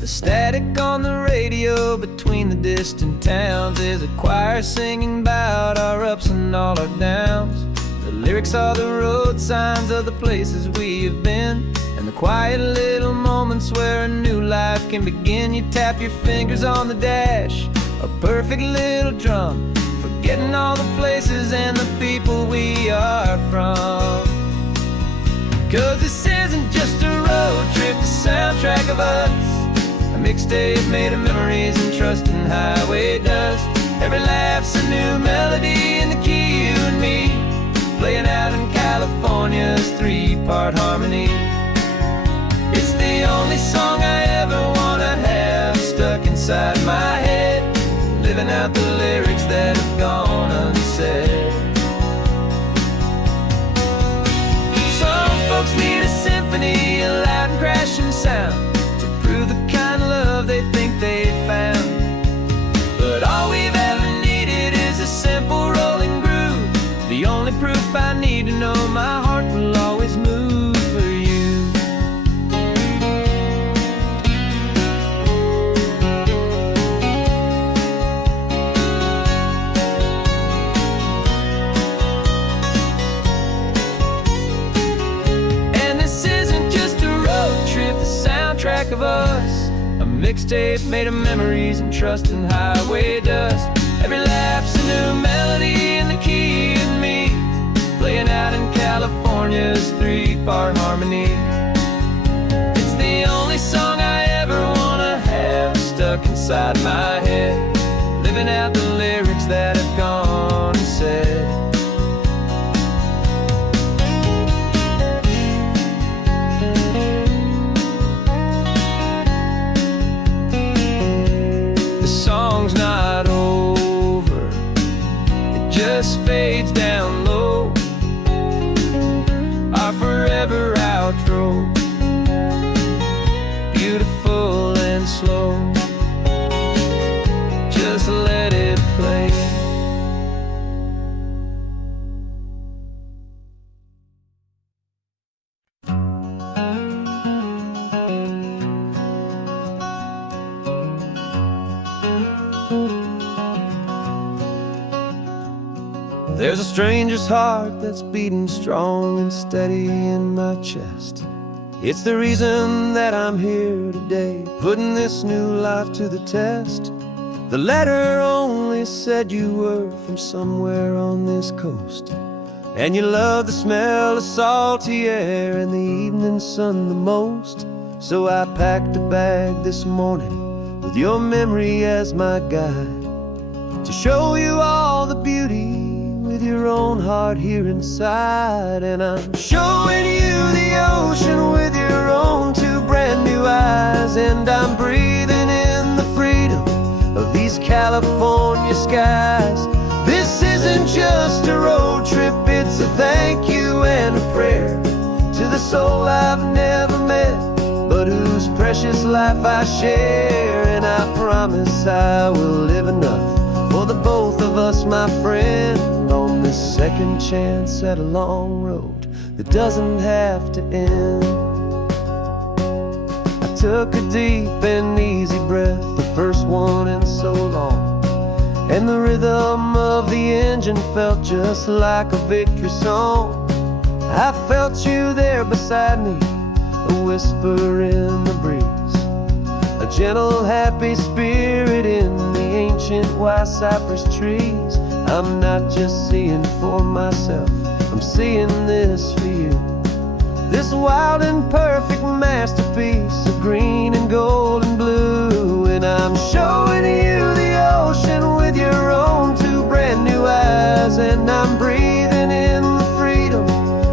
The static on the radio between the distant towns is a choir singing about our ups and all our downs. The lyrics are the road signs of the places we have been, and the quiet little moments where a new life can begin. You tap your fingers on the dash, a perfect little drum, forgetting all the places and the people we are from. 'Cause this isn't just a road trip, the soundtrack of us. A mixtape made of memories and trust in highway dust. Every laugh's a new melody in the key, you and me, playing out in California's three-part harmony. It's the only song I ever wanna have stuck inside my head, living out the lyrics that have gone unsaid. Some folks need a symphony, a loud and crashing sound, the kind of love they think they found. But all we've ever needed is a simple rolling groove, the only proof I need to know my heart will always move for you. And this isn't just a road trip, the soundtrack of us. A mixtape made of memories and trust in highway dust. Every laugh's a new melody in the key and me, playing out in California's three-part harmony. It's the only song I ever wanna have stuck inside my head, living out the lyrics that have gone and said. Song's not over, it just fades down low, our forever outro, beautiful and slow. Just let it play. There's a stranger's heart that's beating strong and steady in my chest. It's the reason that I'm here today, putting this new life to the test. The letter only said you were from somewhere on this coast, and you love the smell of salty air and the evening sun the most. So I packed a bag this morning with your memory as my guide, to show you all the beauty with your own heart here inside. And I'm showing you the ocean with your own two brand new eyes, and I'm breathing in the freedom of these California skies. This isn't just a road trip, it's a thank you and a prayer to the soul I've never met, but whose precious life I share. And I promise I will live enough for the both of us, my friend, on this second chance at a long road that doesn't have to end. I took a deep and easy breath, the first one in so long, and the rhythm of the engine felt just like a victory song. I felt you there beside me, a whisper in the breeze, a gentle happy spirit in the ancient white cypress trees. I'm not just seeing for myself, I'm seeing this for you, this wild and perfect masterpiece of green and gold and blue. And I'm showing you the ocean with your own two brand new eyes, and I'm breathing in the freedom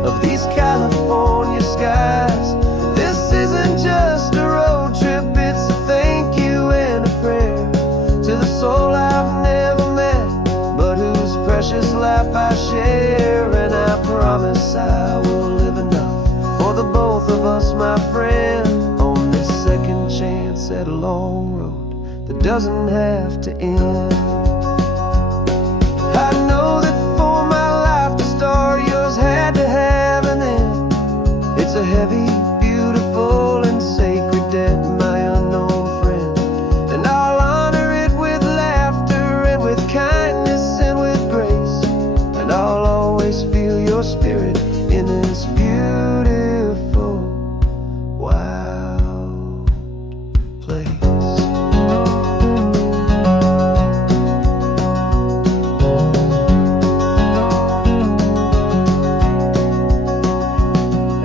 of these California skies. This isn't just a road trip, it's a thank you and a prayer to the soul I've never met, but whose precious life I share. And I promise I will live enough for the both of us, my friend, on this second chance at a long road that doesn't have to end. I know that for my life to start, yours had to have an end. It's a heavy, beautiful, and sacred debt, my unknown friend, and I'll honor it with laughter and with kindness and with grace, and I'll always feel your spirit in this beautiful, wild place.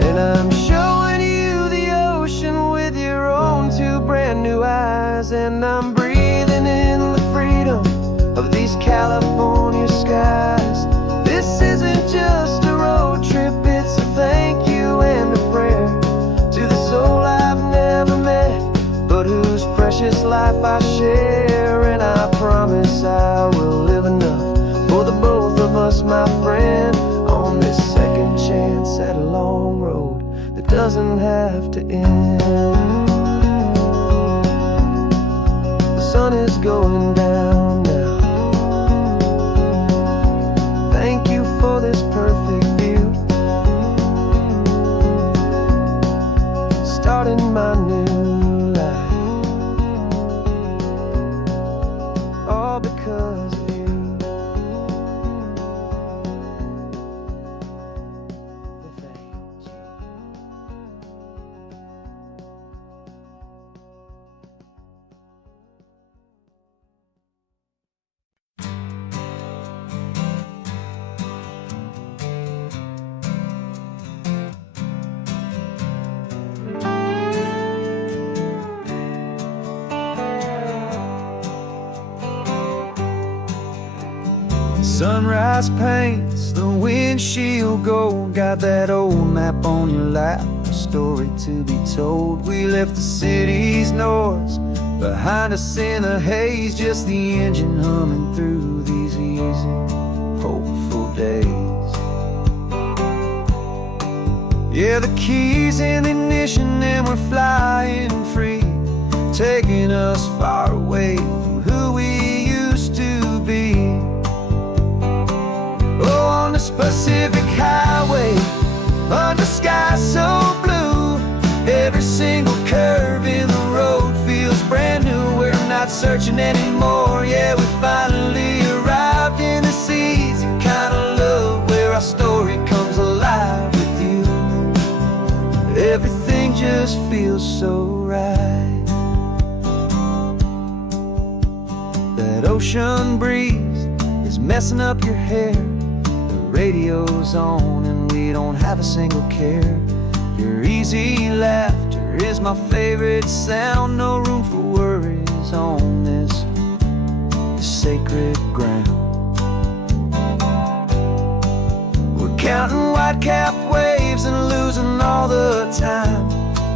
And I'm showing you the ocean with your own two brand new eyes, and I'm breathing in the freedom of these California skies. This isn't just a road trip, it's a thank you and a prayer to the soul I've never met, but whose precious life I share. And I promise I will live enough for the both of us, my friend, on this second chance at a long road that doesn't have to end. The sun is going down now. Thank you for this perfect view, starting my new life, all because of you. Thank you. Sunrise paints the windshield gold, got that old map on your lap, a story to be told. We left the city's noise behind us in the haze, just the engine humming through these easy, hopeful days. Yeah, the keys in the ignition and we're flying free, taking us far away from who we used to be. Oh, on this Pacific highway, under sky so blue, every single curve in the road feels brand new. We're not searching anymore, yeah, we finally arrived in this easy kind of love where our story comes alive with you. Everything just feels so right. That ocean breeze is messing up your hair, radio's on and we don't have a single care. Your easy laughter is my favorite sound, no room for worries is on this sacred ground. We're counting white-capped waves and losing all the time,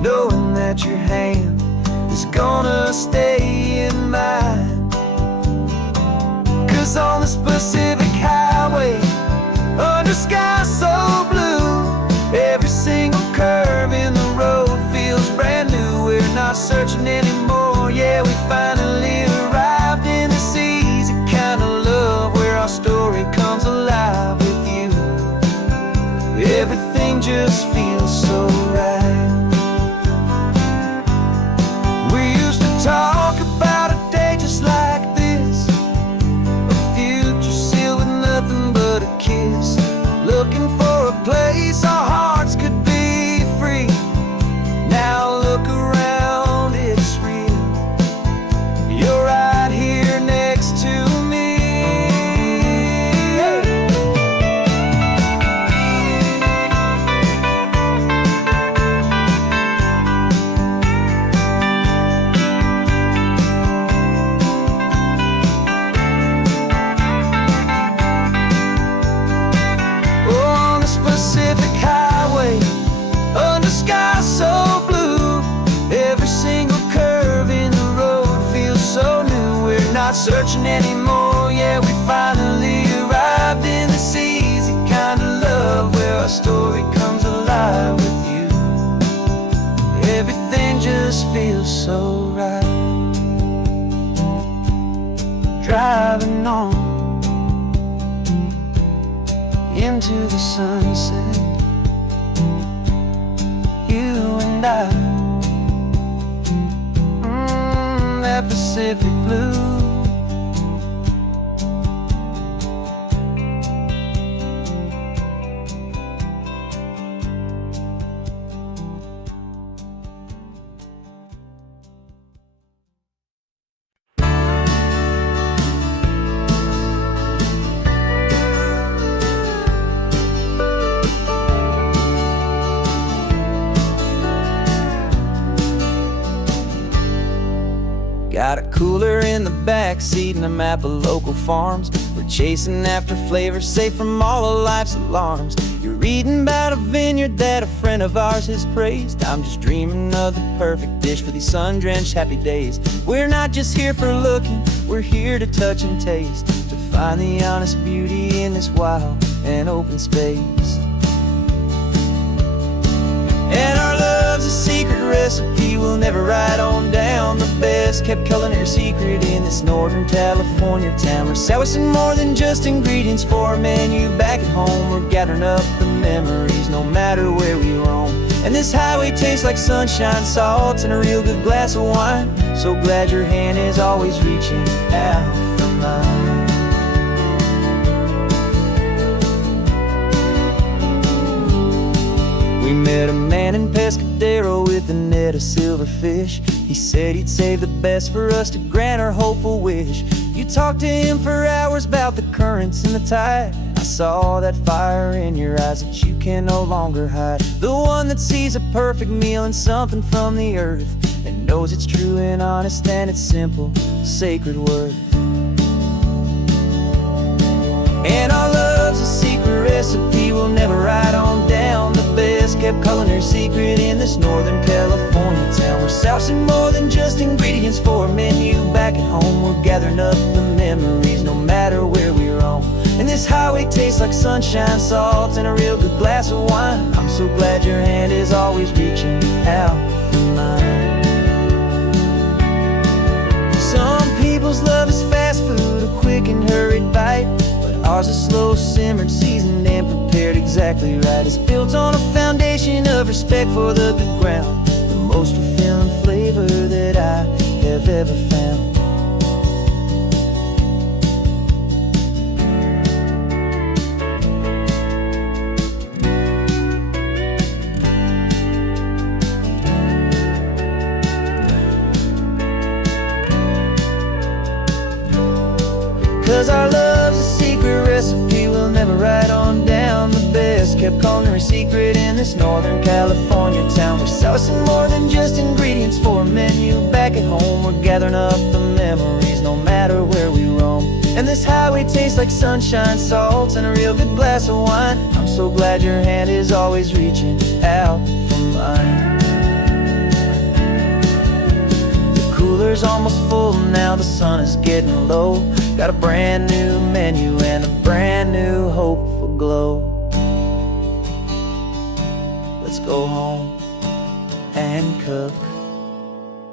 knowing that your hand is gonna stay in mine. 'Cause on this Pacific highway, under sky so blue, every single curve in the road feels brand new. We're not searching anymore, yeah, we finally arrived in this easy kind of love, where our story comes alive with you. Everything just feels so right. We used to talk about a day just like this, a future sealed with nothing but a kiss, looking for a place our hearts could be free. Now look around, it's real. You're right here next to me. On this Pacific highway, under sky so blue, every single curve in the road feels so new. We're not searching anymore, yeah, we finally arrived in this easy kind of love, where our story comes alive with you. Everything just feels so right. Driving on into the sunset, you and I, that Pacific blue. Got a cooler in the back seat and a map of local farms. We're chasing after flavors safe from all of life's alarms. You're reading about a vineyard that a friend of ours has praised. I'm just dreaming of the perfect dish for these sun-drenched happy days. We're not just here for looking, we're here to touch and taste, to find the honest beauty in this wild and open space. And our love's a secret recipe we'll never write on down. The best kept culinary secret in this Northern California town. We're sourcing more than just ingredients for a menu back at home. We're gathering up the memories no matter where we roam. And this highway tastes like sunshine, salt, and a real good glass of wine. So glad your hand is always reaching out for mine. We met a man in Pescadero with a net of silverfish. He said he'd save the best for us to grant our hopeful wish. You talked to him for hours about the currents and the tide. I saw that fire in your eyes that you can no longer hide. The one that sees a perfect meal and something from the earth, and knows it's true and honest and it's simple, sacred worth. And our love's a secret recipe we'll never write on down. The best kept culinary secret in this Northern California town. We're sourcing more than just ingredients for a menu back at home. We're gathering up the memories no matter where we roam. And this highway tastes like sunshine, salt, and a real good glass of wine. I'm so glad your hand is always reaching out for mine. Some people's love is fast food, a quick and hurried bite. Ours is slow simmered, seasoned and prepared exactly right. It's built on a foundation of respect for the good ground, the most fulfilling flavor that I have ever found. 'Cause our love's a secret secret recipe we'll never write on down. The best kept culinary secret in this Northern California town. We're sourcing more than just ingredients for a menu. Back at home we're gathering up the memories, no matter where we roam. And this highway tastes like sunshine, salt, and a real good glass of wine. I'm so glad your hand is always reaching out for mine. The cooler's almost full now, the sun is getting low. Got a brand new menu and a brand new hopeful glow. Let's go home and cook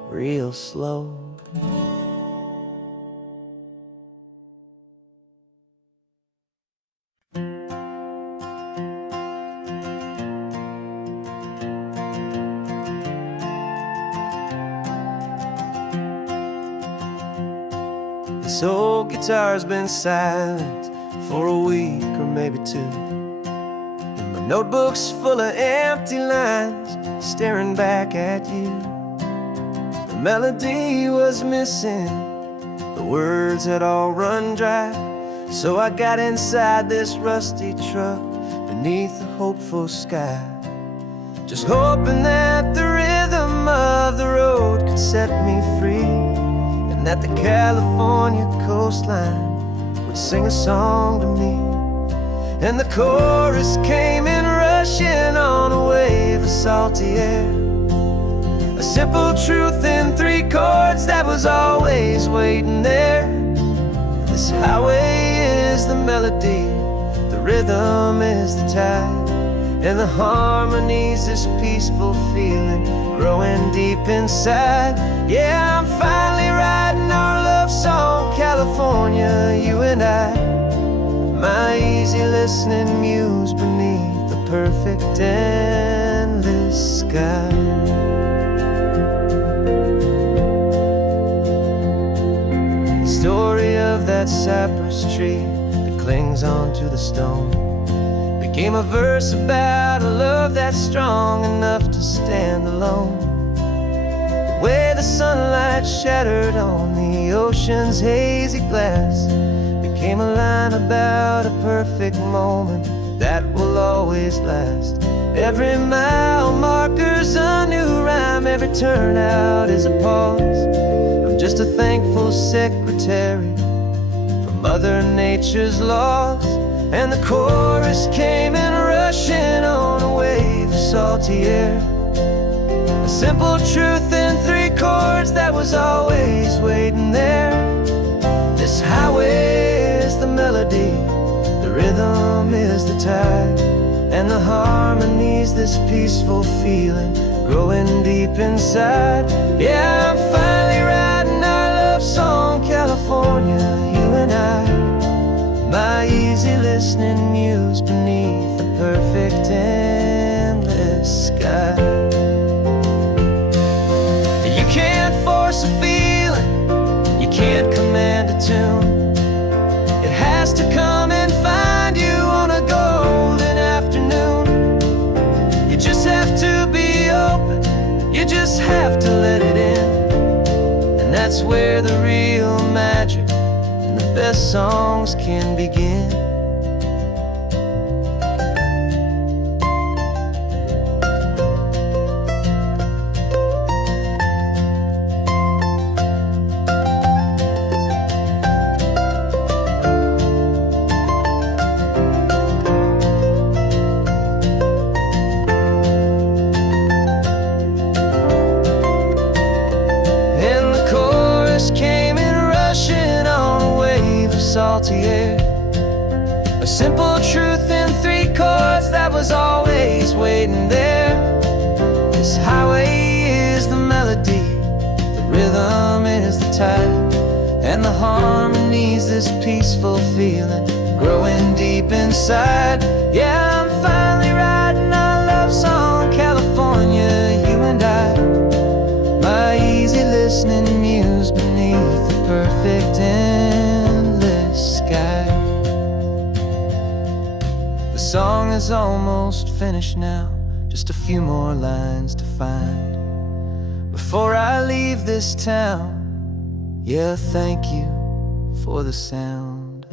real slow. This old guitar's been silent for a week or maybe two, and my notebook's full of empty lines staring back at you. The melody was missing, the words had all run dry. So I got inside this rusty truck beneath the hopeful sky, just hoping that the rhythm of the road could set me free, and that the California coastline would sing a song to me. And the chorus came in rushing on a wave of salty air, a simple truth in 3 chords that was always waiting there. This highway is the melody, the rhythm is the tide, and the harmony's this peaceful feeling growing deep inside. Yeah, I'm finally writing our love song, California, you and I. My easy listening muse beneath the perfect endless sky. The story of that cypress tree that clings onto the stone became a verse about a love that's strong enough to stand alone. The way the sunlight shattered on the ocean's hazy glass became a line about a perfect moment that will always last. Every mile marker's a new rhyme, every turnout is a pause. I'm just a thankful secretary for Mother Nature's laws. And the chorus came in rushing on a wave of salty air, a simple truth in 3 chords that was always waiting there. This highway is the melody, the rhythm is the tide, and the harmony's this peaceful feeling growing deep inside. Yeah, I'm finally writing our love song, California, you and I. My easy listening muse beneath the perfect endless sky. You can't force a feeling, you can't command a tune. It has to come and find you on a golden afternoon. You just have to be open, you just have to let it in. And that's where the real magic, the best songs can begin. And the chorus came in rushing on a wave of salty air, a simple truth in 3 chords that was always waiting there. This highway is the melody, the rhythm is the tide, and the harmony's this peaceful feeling growing deep inside. Yeah, I'm finally writing our love song, California, you and I. My easy listening muse beneath the perfect endless sky. The song is almost finished now, just a few more lines to find before I leave this town. Yeah, thank you for the sound.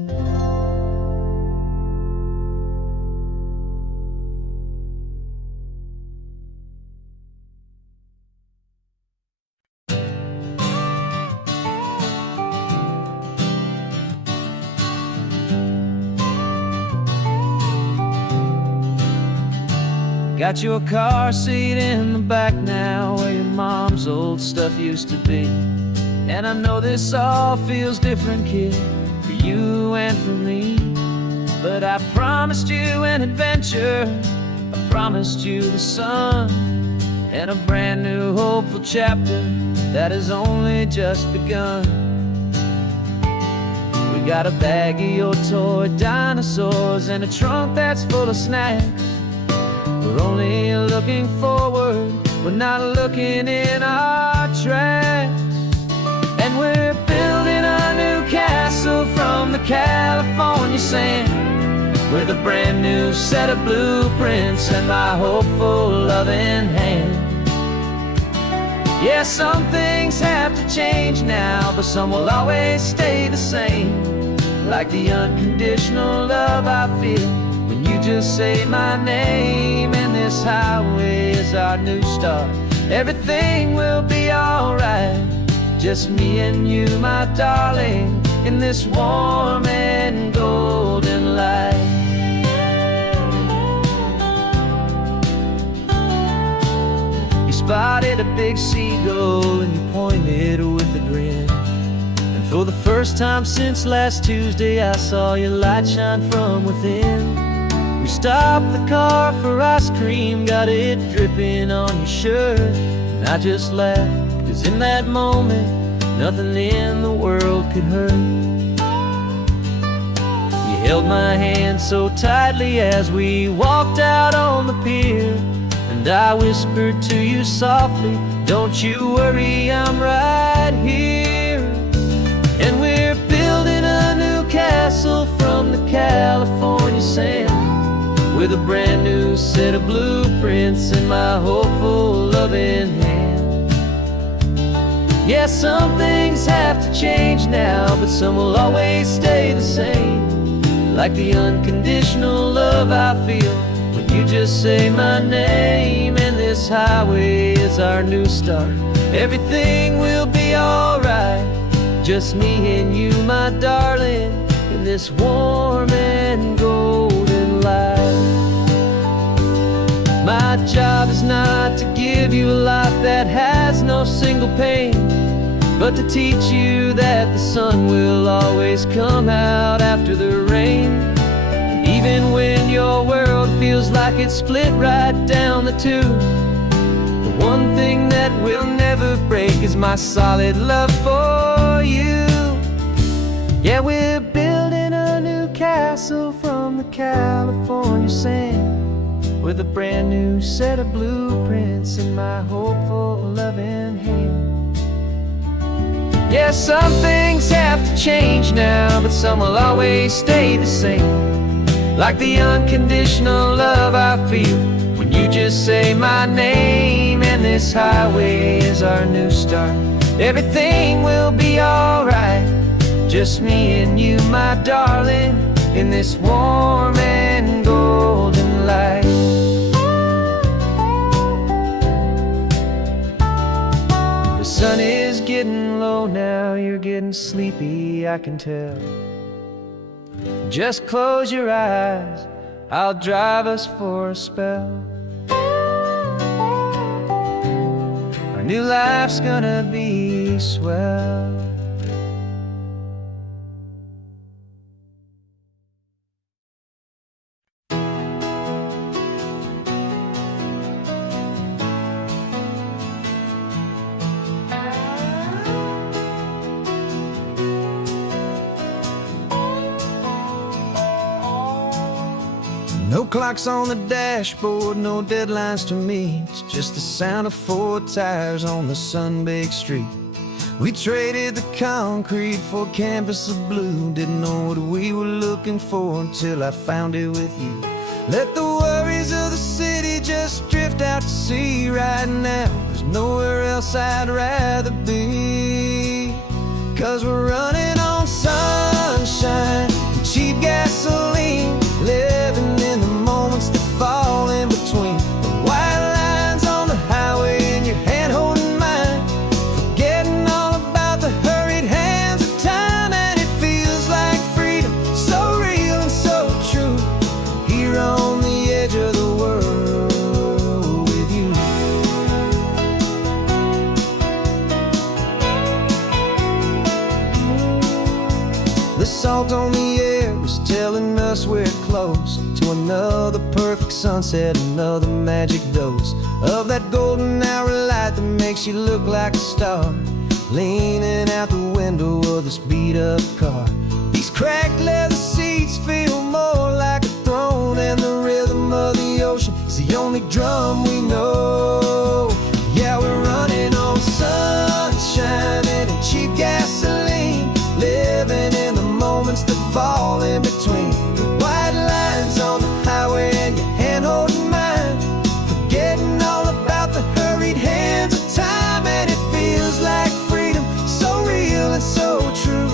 Got your car seat in the back now, where your mom's old stuff used to be. And I know this all feels different, kid, for you and for me. But I promised you an adventure, I promised you the sun, and a brand new hopeful chapter that has only just begun. We got a bag of your toy dinosaurs and a trunk that's full of snacks. We're only looking forward, we're not looking in our tracks. And we're building a new castle from the California sand, with a brand new set of blueprints and my hopeful loving hand. Yeah, some things have to change now, but some will always stay the same. Like the unconditional love I feel when you just say my name. And this highway is our new start, everything will be alright. Just me and you, my darling, in this warm and golden light. You spotted a big seagull and you pointed with a grin. And for the first time since last Tuesday, I saw your light shine from within. We stopped the car for ice cream, got it dripping on your shirt. And I just laughed, 'cause in that moment, nothing in the world could hurt. You held my hand so tightly as we walked out on the pier, and I whispered to you softly, don't you worry, I'm right here. And we're building a new castle from the California sand, with a brand new set of blueprints in my hopeful loving hand. Yeah, some things have to change now, but some will always stay the same. Like the unconditional love I feel when you just say my name. And this highway is our new start, everything will be alright. Just me and you, my darling, in this warm and golden light. My job is not to give you a life that has no single pain, but to teach you that the sun will always come out after the rain. Even when your world feels like it's split right down the two, the one thing that will never break is my solid love for you. Yeah, we're building a new castle from the California sand, with a brand new set of blueprints in my hopeful loving hand. Yeah, some things have to change now, but some will always stay the same. Like the unconditional love I feel when you just say my name. And this highway is our new start, everything will be alright. Just me and you, my darling, in this warm and golden light. The sun is getting low now, you're getting sleepy, I can tell. Just close your eyes, I'll drive us for a spell. Our new life's gonna be swell. No clocks on the dashboard, no deadlines to meet, just the sound of 4 tires on the sun-baked street. We traded the concrete for a canvas of blue, didn't know what we were looking for until I found it with you. Let the worries of the city just drift out to sea right now. There's nowhere else I'd rather be, 'cause we're running on sunshine and cheap gasoline, living in the moments that fall in between the white lines on the highway and your hand holding mine, forgetting all about the hurried hands of time. And it feels like freedom, so real and so true, here on the edge of the world. The salt on the air was telling us we're close to another perfect sunset, another magic dose of that golden hour light that makes you look like a star, leaning out the window of this beat-up car. These cracked leather seats feel more like a throne, and the rhythm of the ocean is the only drum we know. Yeah, we're running on sunshine and cheap gasoline, living in the moments that fall in between the white lines on the highway and your hand holding mine, forgetting all about the hurried hands of time. And it feels like freedom, so real and so true,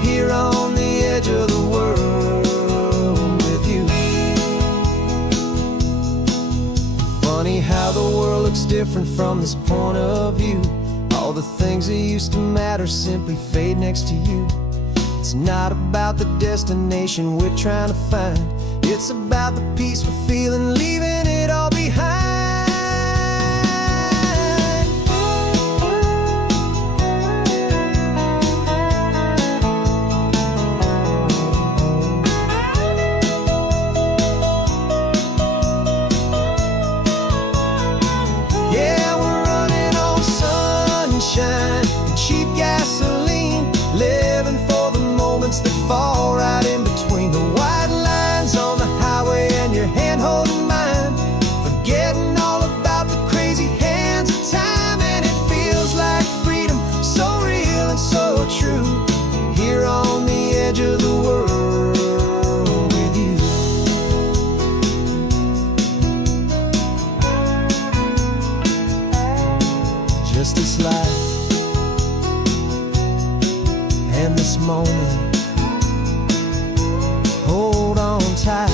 here on the edge of the world with you. Funny how the world looks different from this point of view. All the things that used to matter simply fade next to you. It's not about the destination we're trying to find, it's about the peace we're feeling, leaving it all behind. Yeah, we're running on sunshine and cheap gasoline, living for the moments that fall right in between the white lines on the highway and your hand holding mine, forgetting all about the crazy hands of time. And it feels like freedom, so real and so true, here on the edge of the world with you. Just this life and this moment, hold on tight,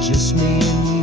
just me and you.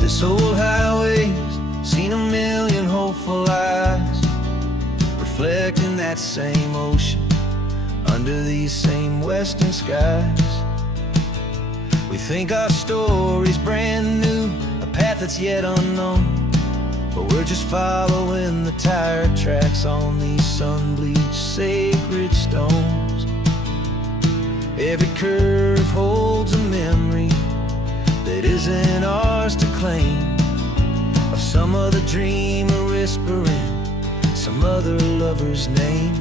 This old highway's seen a million hopeful eyes, reflecting that same ocean under these same western skies. We think our story's brand new, a path that's yet unknown, but we're just following the tire tracks on these sun-bleached sacred stones. Every curve holds a memory that isn't ours to claim, of some other dreamer whispering some other lover's name.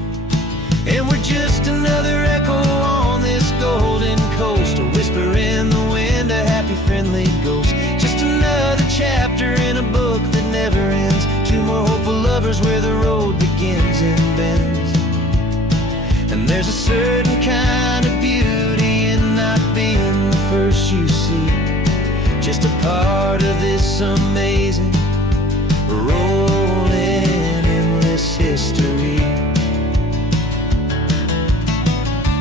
And we're just another echo on this golden coast, a whisper in the wind, a happy friendly ghost, just another chapter in a book that never ends, two more hopeful lovers where the road begins and bends. And there's a certain kind of beauty in not being the first you see, just a part of this amazing, rolling, endless history.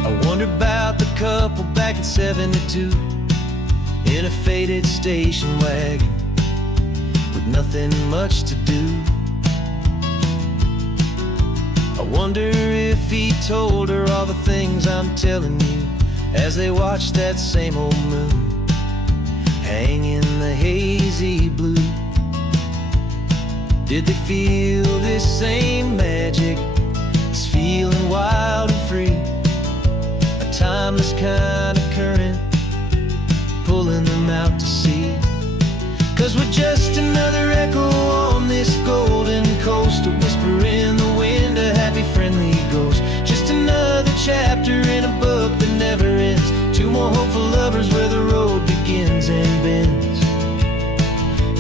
I wonder about the couple back in '72 in a faded station wagon with nothing much to do. I wonder if he told her all the things I'm telling you as they watched that same old moon hang in the hazy blue. Did they feel this same magic, this feeling wild and free, a timeless kind of current pulling them out to sea? 'Cause we're just another echo on this golden coast, a whisper in the wind, a happy friendly ghost, just another chapter in a book that never ends, two more hopeful lovers where the road begins and bends.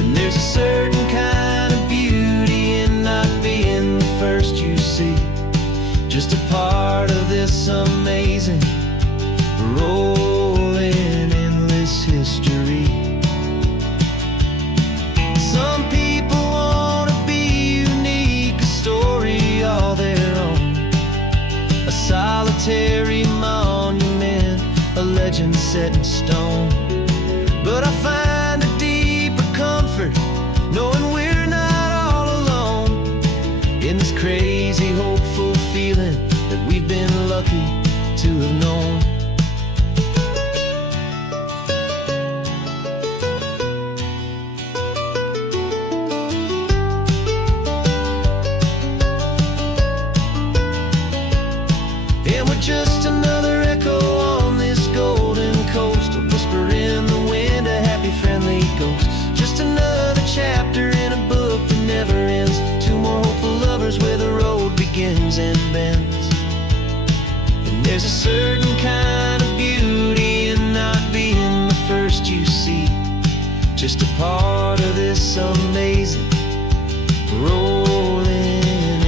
And there's a certain kind of beauty in not being the first you see, just a part of this amazing, rolling, endless history. Some people wanna set in stone. But I find a deeper comfort knowing we're not all alone in this crazy, hopeful feeling that we've been lucky to have known. And we're just another echo on this golden coast, a whisper in the wind, a happy, friendly ghost. Just another chapter in a book that never ends. Two more hopeful lovers where the road begins and bends. And there's a certain kind of beauty in not being the first you see, just a part of this amazing, rolling,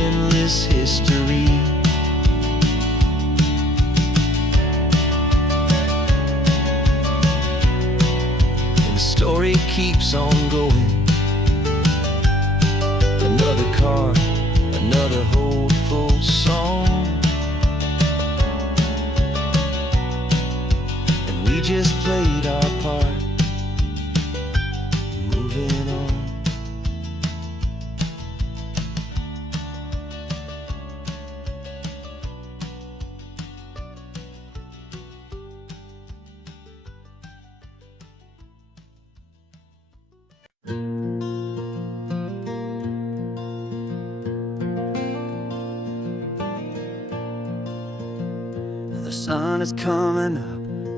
endless history. Story keeps on going. Another car, another hopeful song, and we just played our part, moving on. The sun is coming up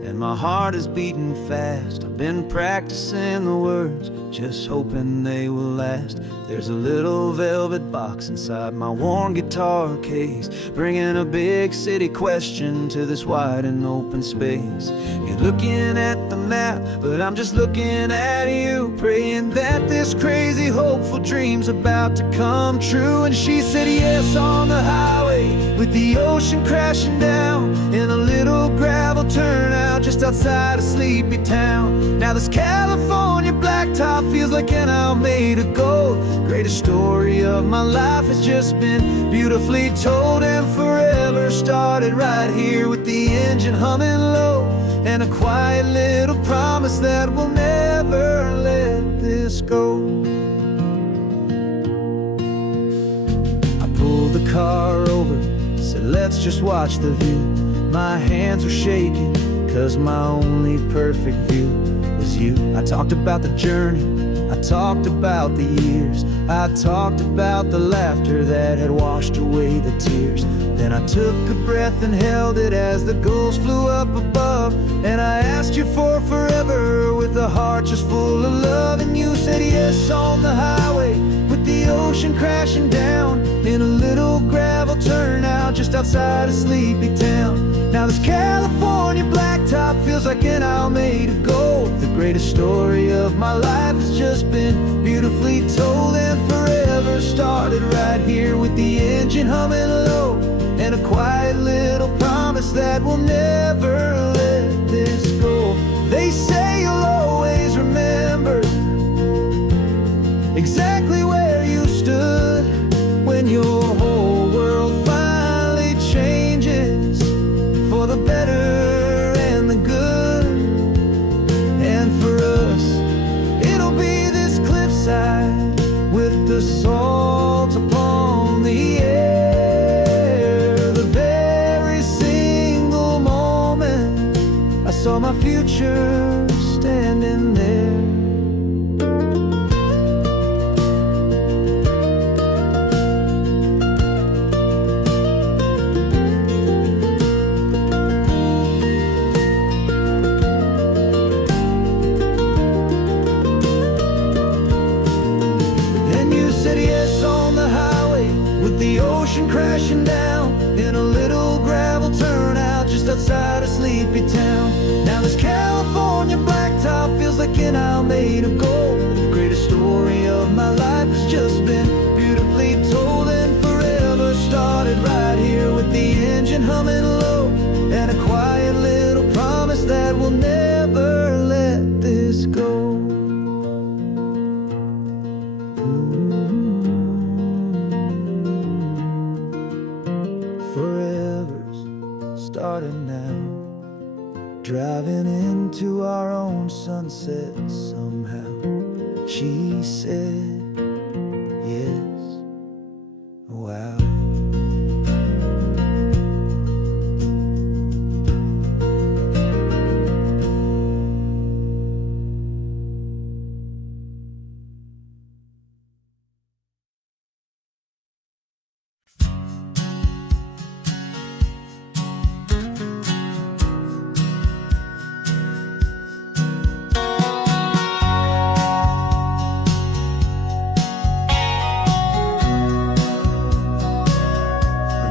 and my heart is beating fast. I've been practicing the words, just hoping they will last. There's a little velvet box inside my worn guitar case, bringing a big city question to this wide and open space. You're looking at the map, but I'm just looking at you, praying that this crazy hopeful dream's about to come true. And she said yes on the highway, with the ocean crashing down, in a little gravel turnout just outside a sleepy town. Now this California blacktop feels like an owl made of gold. Greatest story of my life has just been beautifully told, and forever started right here with the engine humming low, and a quiet little promise that we'll never let this go. I pulled the car over, said let's just watch the view. My hands were shaking, cause my only perfect view was you. I talked about the journey, I talked about the years, I talked about the laughter that had washed away the tears. Then I took a breath and held it as the gulls flew up above, and I asked you for forever with a heart just full of love. And you said yes on the highway, with the ocean crashing down, in a little gravel turnout just outside a sleepy town. Now this California blacktop feels like an owl made of gold. The greatest story of my life has just been beautifully told, and forever started right here with the engine humming low, and a quiet little promise that we'll never let this go. They say you'll always remember exactly where you stood when your whole world finally changes for the better and the good. And for us, it'll be this cliffside with the salt upon the air. The very single moment I saw my future standing there. Crashing down in a little gravel turnout just outside a sleepy town. Now this California blacktop feels like an owl made of gold. The greatest story of my life has just been beautifully told, and forever started right here with the engine humming low, and a quiet little promise that we'll never let this go. Forever's starting now, driving in sunset somehow. She said, yes, wow.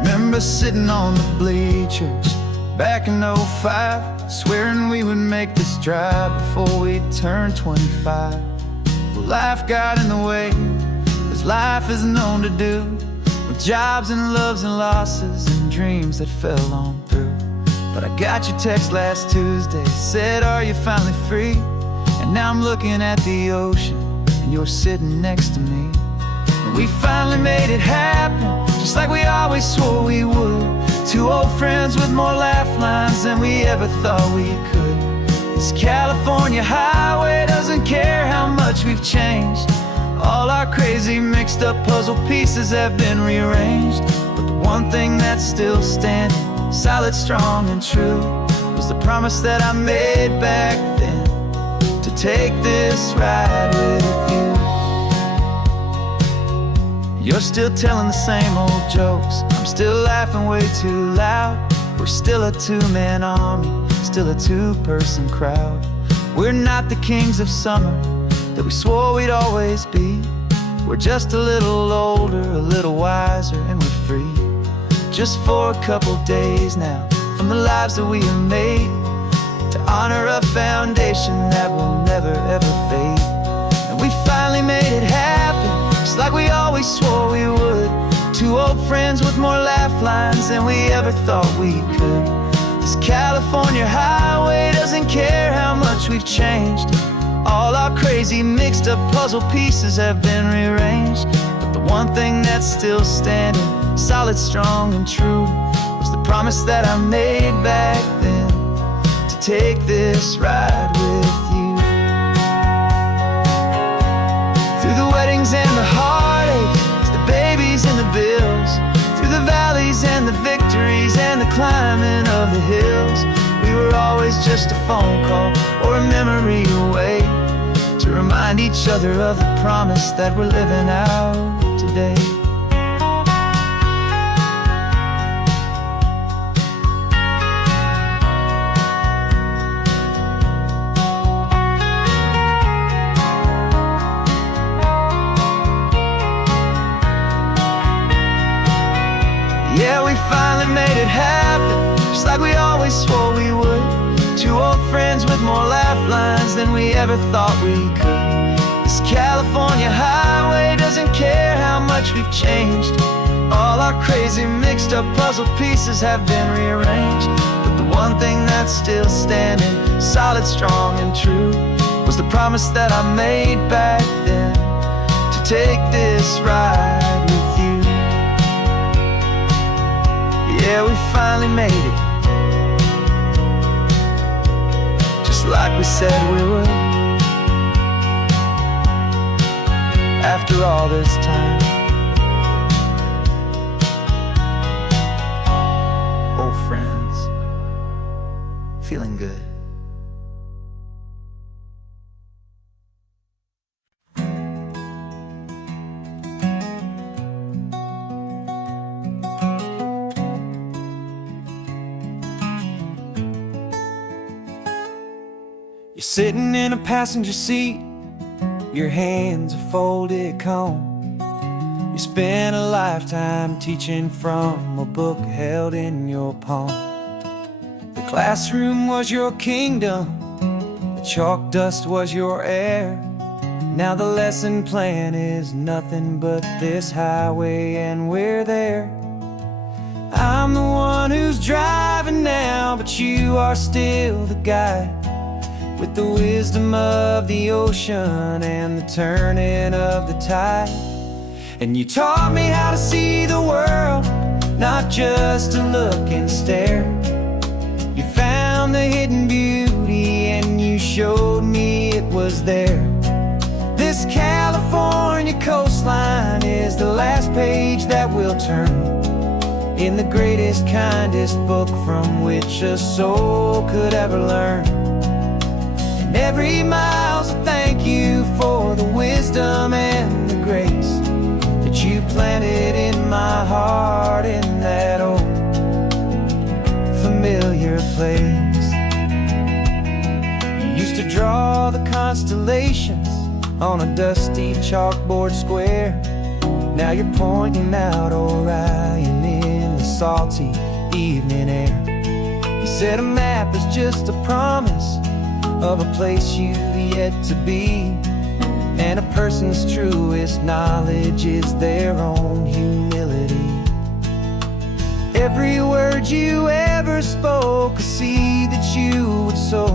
Remember sitting on the bleachers back in '05, swearing we would make this drive before we turned 25. Well, life got in the way, as life is known to do, with jobs and loves and losses and dreams that fell on through. But I got your text last Tuesday, said, are you finally free? And now I'm looking at the ocean, and you're sitting next to me. And we finally made it happen, just like we always swore we would. Two old friends with more laugh lines than we ever thought we could. This California highway doesn't care how much we've changed. All our crazy mixed up puzzle pieces have been rearranged. But the one thing that's still standing, solid, strong and true, was the promise that I made back then, to take this ride with you. You're still telling the same old jokes, I'm still laughing way too loud. We're still a two-man army, still a two-person crowd. We're not the kings of summer that we swore we'd always be. We're just a little older, a little wiser, and we're free. Just for a couple days now, from the lives that we have made, to honor a foundation that will never ever fade. And we finally made it happen, just like we always swore we would. Two old friends with more laugh lines than we ever thought we could. This California highway doesn't care how much we've changed. All our crazy mixed up puzzle pieces have been rearranged. But the one thing that's still standing, solid, strong and true, was the promise that I made back then, to take this ride with you. Through the weddings and the heartaches, the babies and the bills, through the valleys and the victories and the climbing of the hills, we were always just a phone call or a memory away, to remind each other of the promise that we're living out today. Yeah, we finally made it happen, just like we always swore we would. Two old friends with more laugh lines than we ever thought we could. This California highway doesn't care how much we've changed. All our crazy mixed up puzzle pieces have been rearranged. But the one thing that's still standing, solid, strong and true, was the promise that I made back then, to take this ride with you. Yeah, we finally made it, just like we said we would. After all this time, old friends, feeling good. You're sitting in a passenger seat, your hands are folded calm. You spent a lifetime teaching from a book held in your palm. The classroom was your kingdom, the chalk dust was your air. Now the lesson plan is nothing but this highway, and we're there. I'm the one who's driving now, but you are still the guide, with the wisdom of the ocean and the turning of the tide. And you taught me how to see the world, not just to look and stare. You found the hidden beauty and you showed showed me it was there. This California coastline is the last page that we'll turn in the greatest, kindest book from which a soul could ever learn. And every mile's a thank you for the wisdom and the grace that you planted in my heart in that old familiar place. You used to draw the constellations on a dusty chalkboard square. Now you're pointing out Orion in the salty evening air. You said a map is just a promise of a place you've yet to be, and a person's truest knowledge is their own humility. Every word you ever spoke, a seed that you would sow,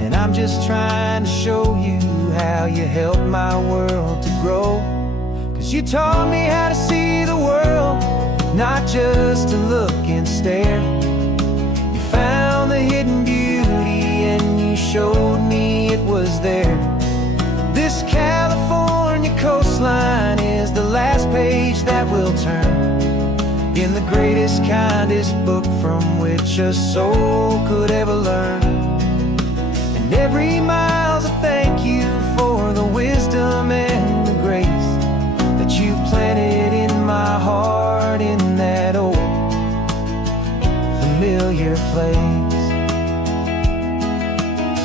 and I'm just trying to show you how you helped my world to grow. 'Cause you taught me how to see the world, not just to look and stare. You found the hidden beauty and you showed me it was there. This California coastline is the last page that we'll turn in the greatest, kindest book from which a soul could ever learn. And every mile's a thank you for the wisdom and the grace that you planted in my heart in that old familiar place.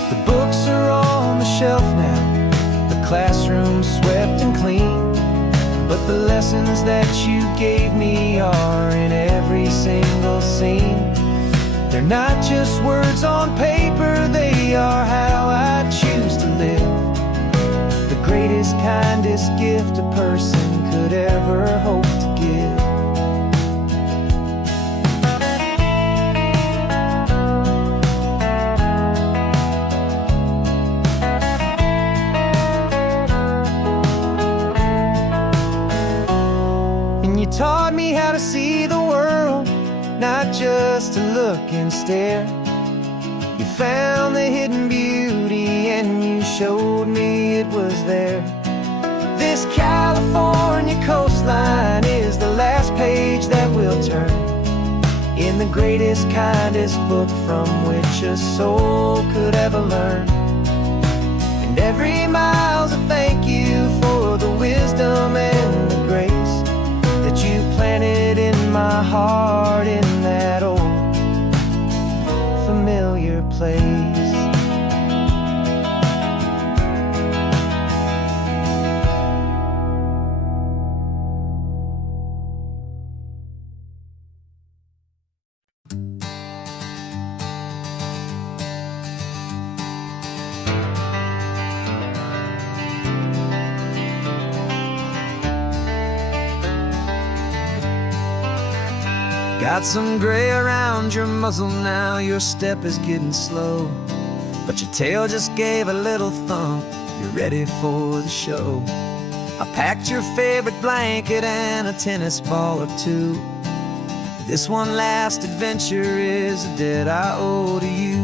The books are on the shelf now, the classroom swept and clean, but the lessons that you gave me are in every single scene. They're not just words on paper, they are how I choose to live. The greatest, kindest gift a person could ever hope to give. And you taught me how to see the world, not just to look and stare. You found the hidden beauty and you showed me it was there. This California coastline is the last page that we'll turn in the greatest, kindest book from which a soul could ever learn. And every mile's a thank you for the wisdom and the grace that you planted in my heart in that old familiar place. Got some gray around your muzzle now, your step is getting slow, but your tail just gave a little thump, you're ready for the show. I packed your favorite blanket and a tennis ball or two. This one last adventure is a debt I owe to you.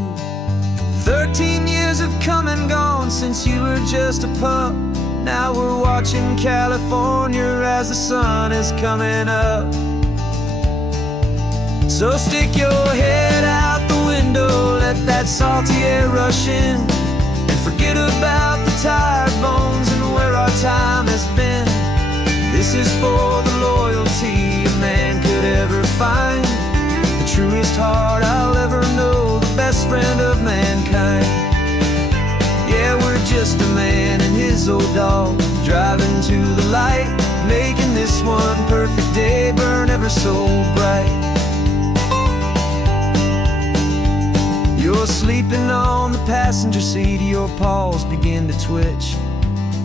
13 years have come and gone since you were just a pup. Now we're watching California as the sun is coming up. So stick your head out the window, let that salty air rush in, and forget about the tired bones and where our time has been. This is for the loyalty a man could ever find, the truest heart I'll ever know, the best friend of mankind. Yeah, we're just a man and his old dog, driving to the light, making this one perfect day burn ever so bright. You're sleeping on the passenger seat, your paws begin to twitch,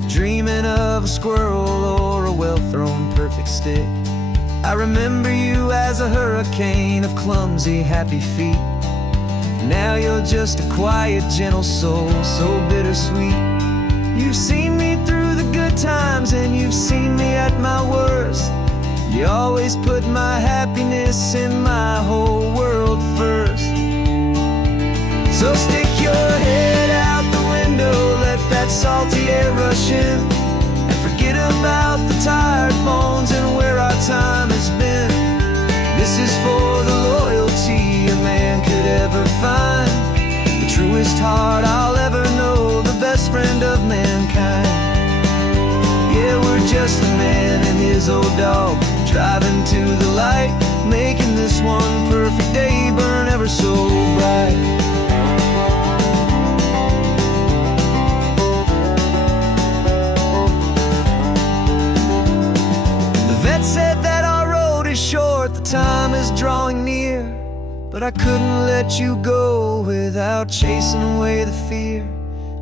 dreaming of a squirrel or a well-thrown perfect stick. I remember you as a hurricane of clumsy, happy feet. Now you're just a quiet, gentle soul, so bittersweet. You've seen me through the good times and you've seen me at my worst. You always put my happiness and my whole world first. So stick your head out salty air rush in, and forget about the tired bones and where our time has been. This is for the loyalty a man could ever find, the truest heart I'll ever know, the best friend of mankind. Yeah, we're just a man and his old dog, driving to the light, making this one perfect day burn ever so bright. The vet said that our road is short, the time is drawing near, but I couldn't let you go without chasing away the fear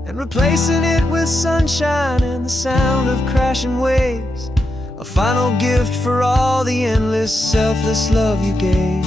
and replacing it with sunshine and the sound of crashing waves, a final gift for all the endless, selfless love you gave.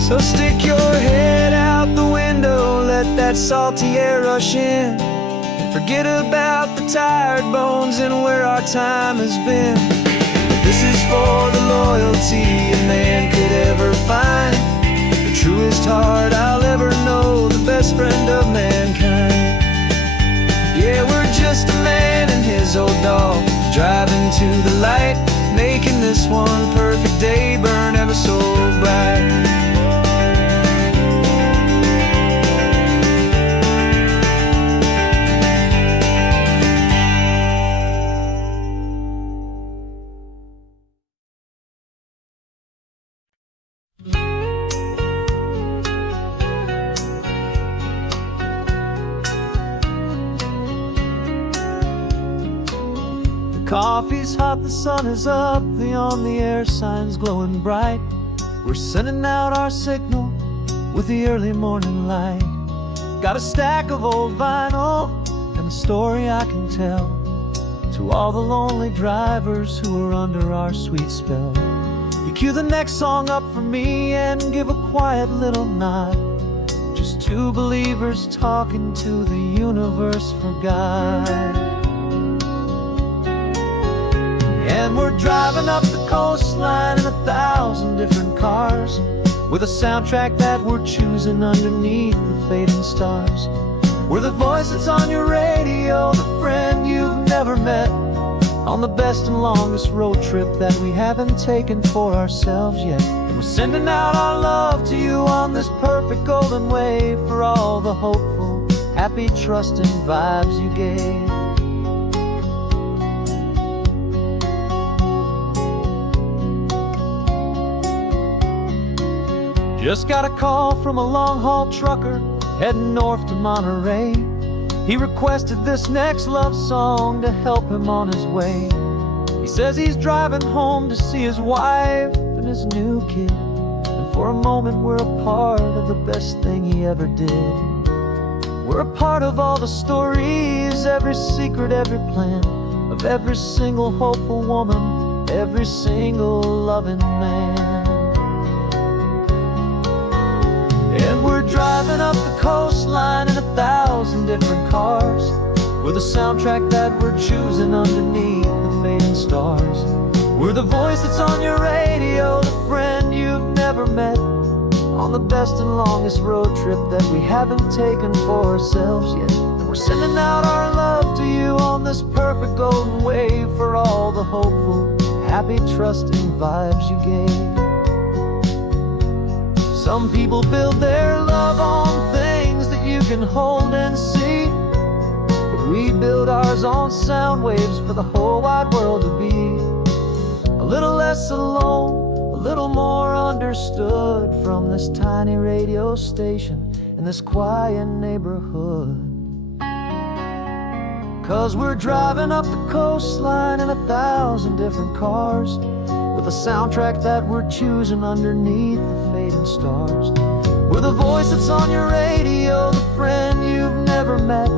So stick your head out the window, let that salty air rush in, and forget about the tired bones and where our time has been. This is for the loyalty a man could ever find, the truest heart I'll ever know, the best friend of mankind. Yeah, we're just a man and his old dog, driving to the light, making this one perfect day burn ever so bright. Coffee's hot, the sun is up, the on the air sign's glowing bright. We're sending out our signal with the early morning light. Got a stack of old vinyl and a story I can tell to all the lonely drivers who are under our sweet spell. You cue the next song up for me and give a quiet little nod, just two believers talking to the universe for God. And we're driving up the coastline in 1,000 different cars, with a soundtrack that we're choosing underneath the fading stars. We're the voice that's on your radio, the friend you've never met, on the best and longest road trip that we haven't taken for ourselves yet. And we're sending out our love to you on this perfect golden wave, for all the hopeful, happy, trusting vibes you gave. Just got a call from a long-haul trucker heading north to Monterey. He requested this next love song to help him on his way. He says he's driving home to see his wife and his new kid, and for a moment we're a part of the best thing he ever did. We're a part of all the stories, every secret, every plan, of every single hopeful woman, every single loving man. And we're driving up the coastline in 1,000 different cars, with a soundtrack that we're choosing underneath the fading stars. We're the voice that's on your radio, the friend you've never met, on the best and longest road trip that we haven't taken for ourselves yet. And we're sending out our love to you on this perfect golden wave, for all the hopeful, happy, trusting vibes you gave. Some people build their love on things that you can hold and see, but we build ours on sound waves for the whole wide world to be a little less alone, a little more understood, from this tiny radio station in this quiet neighborhood. 'Cause we're driving up the coastline in 1,000 different cars, with a soundtrack that we're choosing underneath the fading stars. We're the voice that's on your radio, the friend you've never met,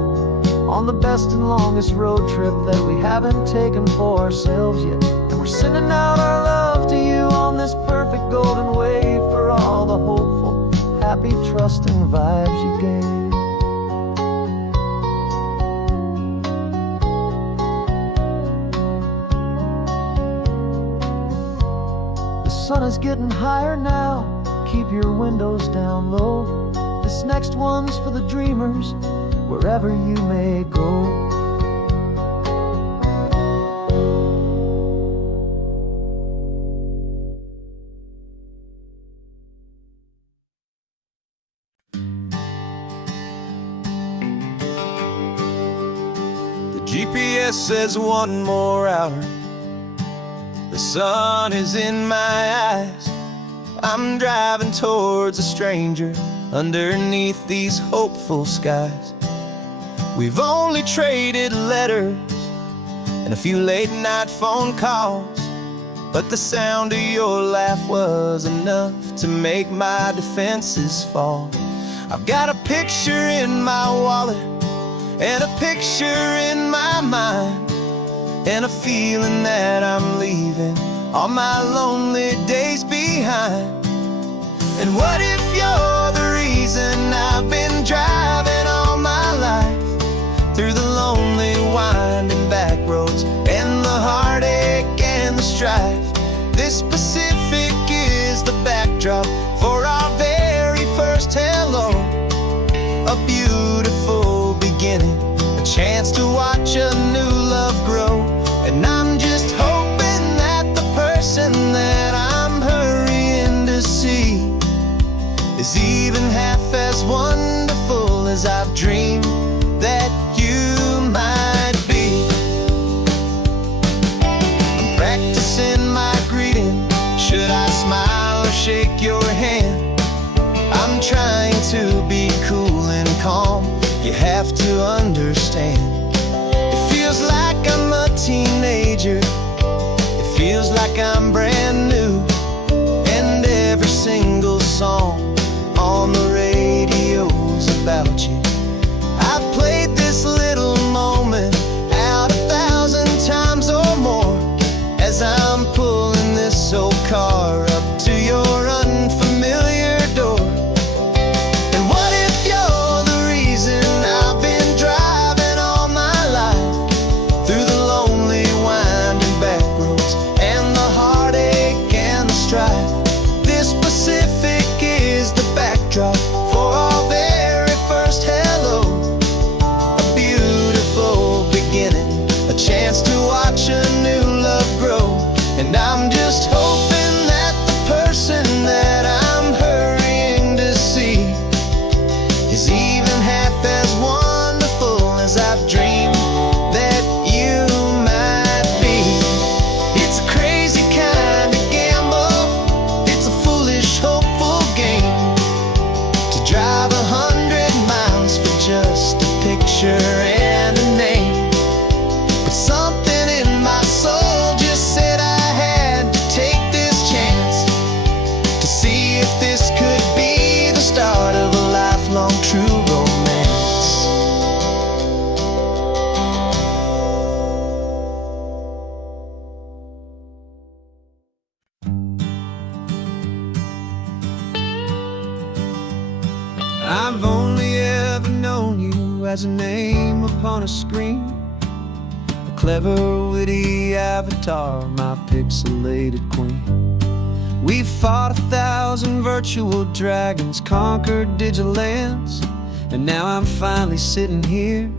on the best and longest road trip that we haven't taken for ourselves yet. And We're sending out our love to you on this perfect golden wave, for all the hopeful, happy, trusting vibes you gave. The sun is getting higher now, keep your windows down low. This next one's for the dreamers, wherever you may go. The GPS says one more hour. The sun is in my eyes. I'm driving towards a stranger underneath these hopeful skies. We've only traded letters and a few late night phone calls, but the sound of your laugh was enough to make my defenses fall. I've got a picture in my wallet and a picture in my mind, and a feeling that I'm leaving all my lonely days behind. And what if you're the reason I've been driving all my life, through the lonely winding back roads and the heartache and the strife? This Pacific is the backdrop for our very first hello. A beautiful beginning, a chance to watch a new love grow. And I'm just hoping that the person that I'm hurrying to see is even half as wonderful as I've dreamed that you might be. I'm practicing my greeting. Should I smile or shake your hand? I'm trying to be cool and calm. You have to understand. It feels like I'm a teenager. It feels like I'm brand new. And every single song on the radio's about you. I've played this little moment out 1,000 times or more, as I'm pulling this old car up to your unfamiliar door. And what if you're the reason I've been driving all my life, through the lonely winding back roads and the heartache and the strife? This Pacific is the backdrop for our very first hello. A beautiful beginning, a chance to watch a new love grow. And I'm just hoping that the person that I'm hurrying to see is even half as wonderful as I've dreamed that you might be. It's a crazy kind of gamble. It's a foolish, hopeful game to drive 100 miles for just a picture and a name. But something in my soul just said I had to take this chance to see if this could be the start of a lifelong true romance. I've only ever known you as a name upon a screen, a clever, witty avatar, my pixelated queen. We fought 1,000 virtual dragons, conquered digital lands, and now I'm finally sitting here,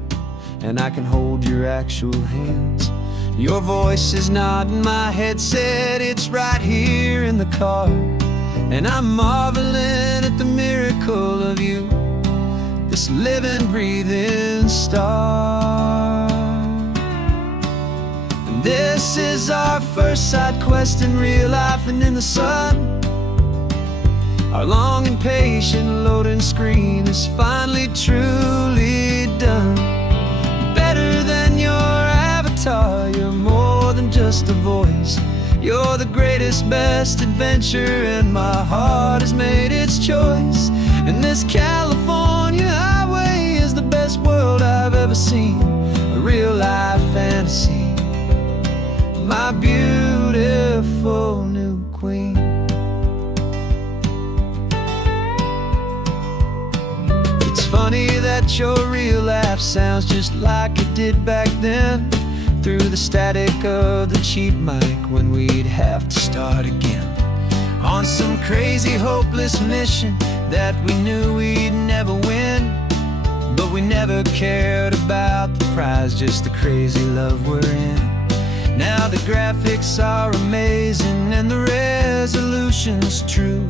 and I can hold your actual hands. Your voice is not in my headset, it's right here in the car, and I'm marveling at the miracle of you, this living, breathing star. And this is our first side quest in real life and in the sun. Our long and patient loading screen is finally truly done. Better than your avatar, you're more than just a voice. You're the greatest, best adventure, and my heart has made its choice. And this California highway is the best world I've ever seen, a real life fantasy, my beauty. your real laugh sounds just like it did back then, through the static of the cheap mic when we'd have to start again. On some crazy hopeless mission that we knew we'd never win, but we never cared about the prize, just the crazy love we're in. Now the graphics are amazing and the resolution's true,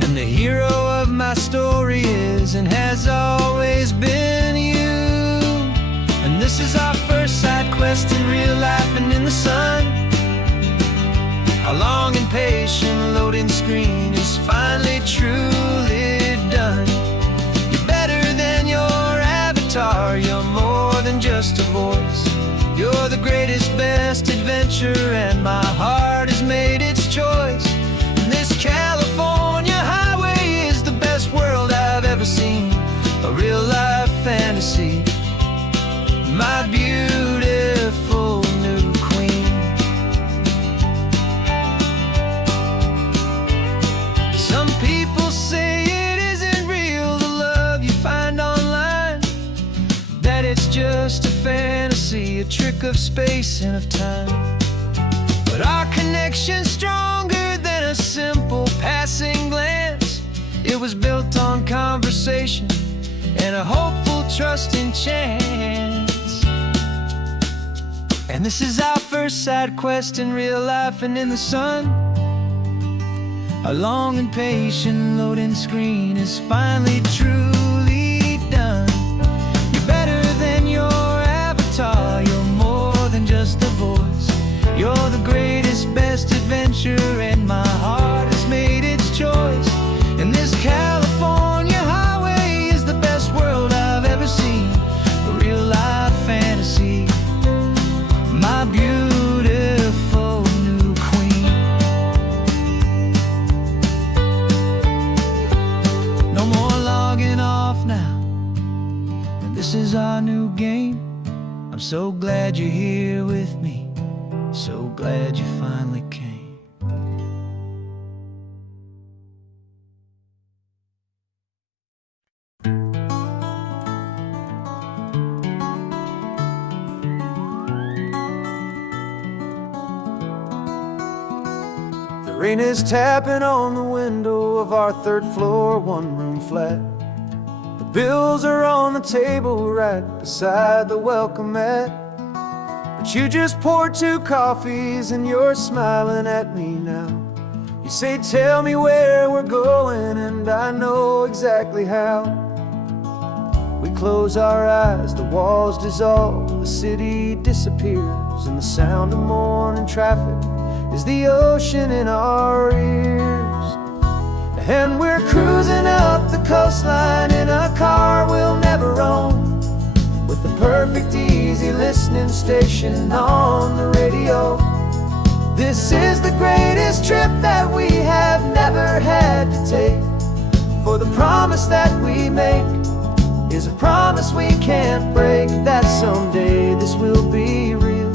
and the hero of my story is and has always been you. And this is our first side quest in real life and in the sun. Our long and patient loading screen is finally truly done. You're better than your avatar, you're more than just a voice. You're the greatest, best adventure, and my heart has made its choice. And this California highway is the best world I've ever seen, a real life fantasy, my beautiful new queen. Some people say it isn't real, the love you find online, that it's just a fantasy, a trick of space and of time. But our connection's stronger than a simple passing glance. It was built on conversation and a hopeful, trusting chance. And this is our first side quest in real life and in the sun. Our long and patient loading screen is finally truly done. You're better than your avatar, you're more than just a voice. You're the greatest, best adventure, and my heart has made its choice. And this California highway is the best world I've ever seen, a real life fantasy, my beautiful new queen. No more logging off now, and this is our new game. I'm so glad you're here with me, so glad you finally came. The rain is tapping on the window of our third floor, one-room flat. The bills are on the table right beside the welcome mat. But you just poured 2 coffees and you're smiling at me now. You say, tell me where we're going, and I know exactly how. We close our eyes, the walls dissolve, the city disappears, and the sound of morning traffic is the ocean in our ears. And we're cruising up the coastline in a car we'll never own, with the perfect easy listening station on the radio. This is the greatest trip that we have never had to take, for the promise that we make is a promise we can't break, that someday this will be real,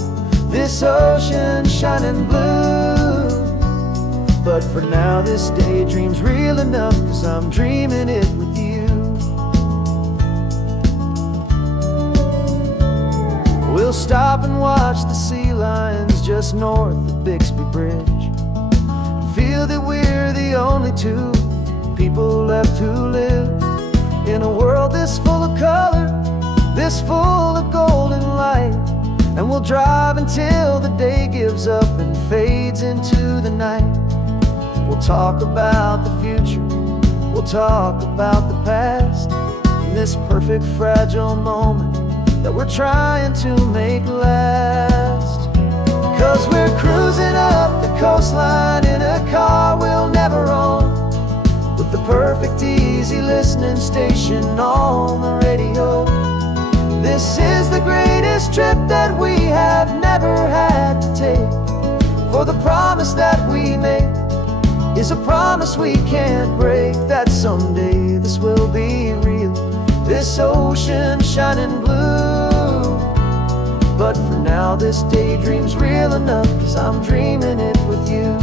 this ocean shining blue. But for now this daydream's real enough, 'cause I'm dreaming it with you. We'll stop and watch the sea lions just north of Bixby Bridge, and feel that we're the only 2 people left who live in a world this full of color, this full of golden light. And we'll drive until the day gives up and fades into the night. We'll talk about the future, we'll talk about the past, in this perfect fragile moment that we're trying to make last. 'Cause we're cruising up the coastline in a car we'll never own, with the perfect easy listening station on the radio. This is the greatest trip that we have never had to take, for the promise that we make is a promise we can't break, that someday this will be real, this ocean shining blue. But for now this daydream's real enough, 'cause I'm dreaming it with you.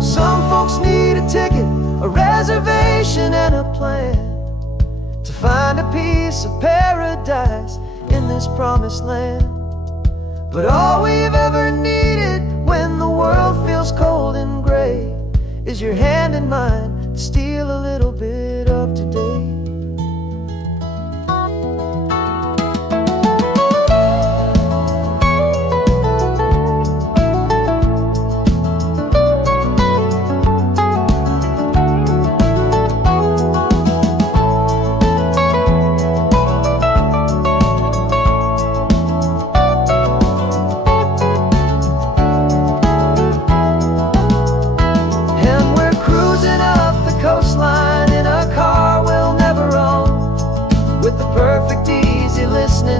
Some folks need a ticket, a reservation and a plan find a piece of paradise in this promised land. But all we've ever needed when the world feels cold and gray is your hand in mine to steal a little bit of today.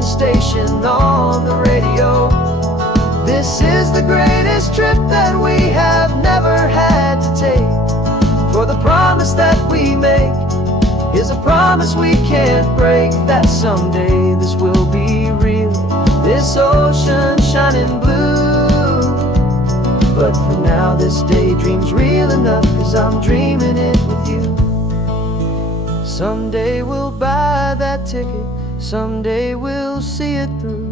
Station on the radio. This is the greatest trip that we have never had to take. For the promise that we make is a promise we can't break, that someday this will be real, this ocean shining blue. But for now this daydream's real enough, 'cause I'm dreaming it with you. Someday we'll buy that ticket, someday we'll see it through.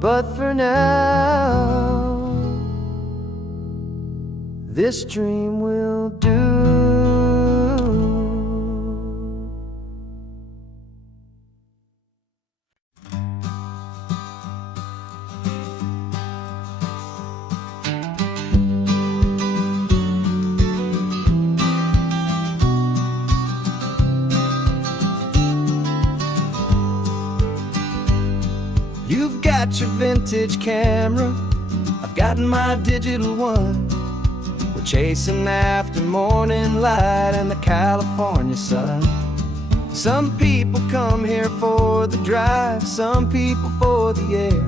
But for now, this dream will do. You've got your vintage camera, I've got my digital one. We're chasing after morning light and the California sun. Some people come here for the drive, some people for the air.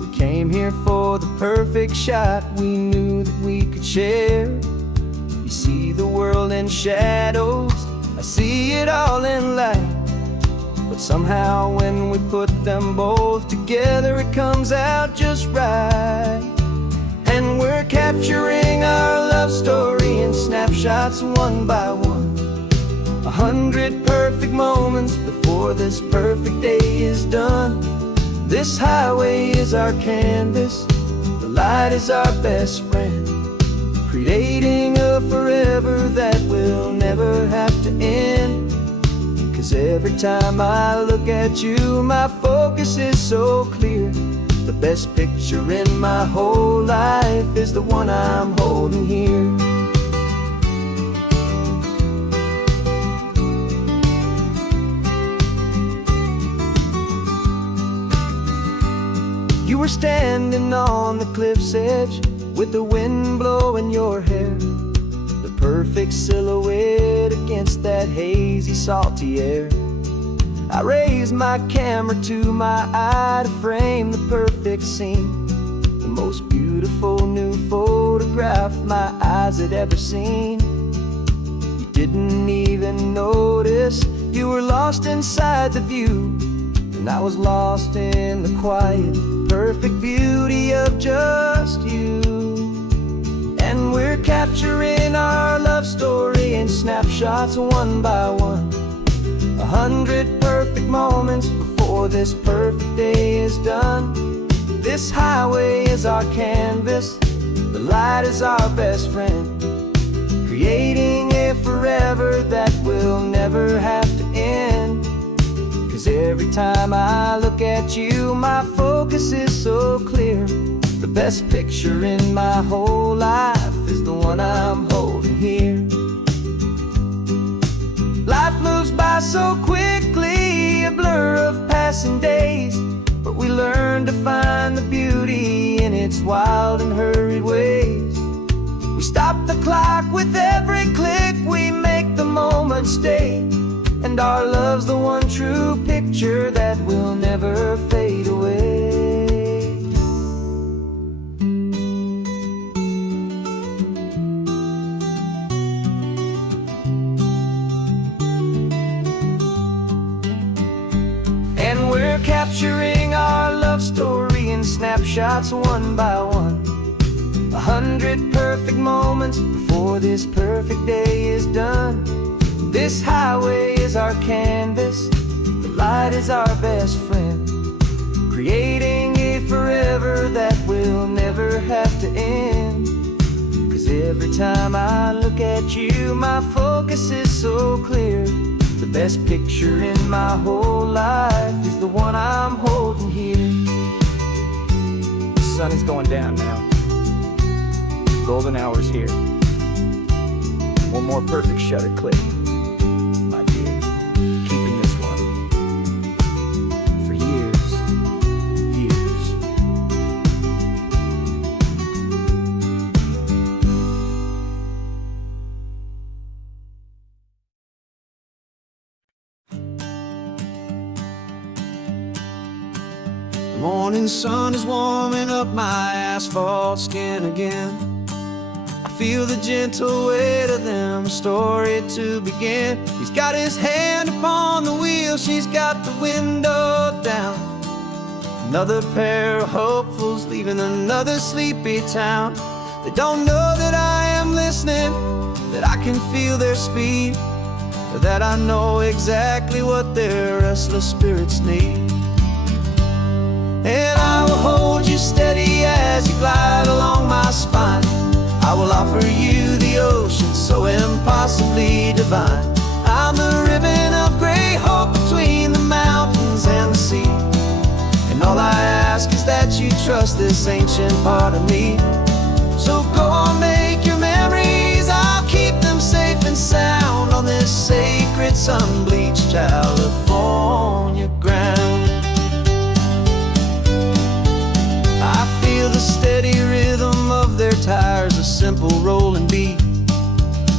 We came here for the perfect shot we knew that we could share. You see the world in shadows, I see it all in light. But somehow when we put them both together, it comes out just right. And we're capturing our love story in snapshots one by one. 100 perfect moments before this perfect day is done. This highway is our canvas, the light is our best friend, creating a forever that will never have to end. 'Cause every time I look at you, my focus is so clear. The best picture in my whole life is the one I'm holding here. You were standing on the cliff's edge with the wind blowing your hair, the perfect silhouette against that hazy, salty air. I raised my camera to my eye to frame the perfect scene, the most beautiful new photograph my eyes had ever seen. You didn't even notice you were lost inside the view, and I was lost in the quiet, perfect beauty of just you. And we're capturing our love story in snapshots one by one. 100 perfect moments before this perfect day is done. This highway is our canvas, the light is our best friend, creating a forever that will never have to end. 'Cause every time I look at you, my focus is so clear. The best picture in my whole life is the one I'm holding here. Life moves by so quickly, a blur of passing days, but we learn to find the beauty in its wild and hurried ways. We stop the clock with every click, we make the moment stay, and our love's the one true picture that will never fade away. Capturing our love story in snapshots one by one. 100 perfect moments before this perfect day is done. This highway is our canvas, the light is our best friend, creating a forever that will never have to end. 'Cause every time I look at you, my focus is so clear. The best picture in my whole life is the one I'm holding here. The sun is going down now. Golden hour's here. One more perfect shutter click, my dear. Keeping this one for years, years. The morning sun is warming up my asphalt skin again. I feel the gentle weight of them, story to begin. He's got his hand upon the wheel, she's got the window down. Another pair of hopefuls leaving another sleepy town. They don't know that I am listening, that I can feel their speed, or that I know exactly what their restless spirits need. And I will hold you steady as you glide along my spine. I will offer you the ocean so impossibly divine. I'm the ribbon of gray hope between the mountains and the sea. And all I ask is that you trust this ancient part of me. So go on, make your memories, I'll keep them safe and sound on this sacred sun-bleached California ground. I feel the steady rhythm of their tires, a simple rolling beat.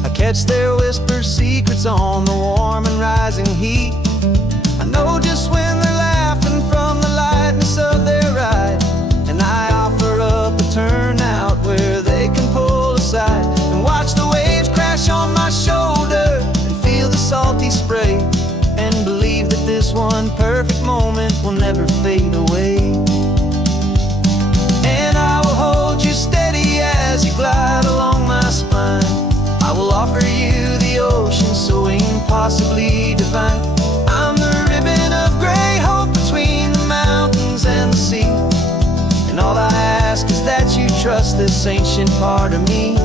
I catch their whispered secrets on the warm and rising heat. I know just when they're laughing from the lightness of their ride, and I offer up a turnout where they can pull aside and watch the waves crash on my shoulder and feel the salty spray, and believe that this one perfect moment will never fade away. And I will hold you steady as you glide along my spine. I will offer you the ocean so impossibly divine. I'm the ribbon of gray hope between the mountains and the sea. And all I ask is that you trust this ancient part of me.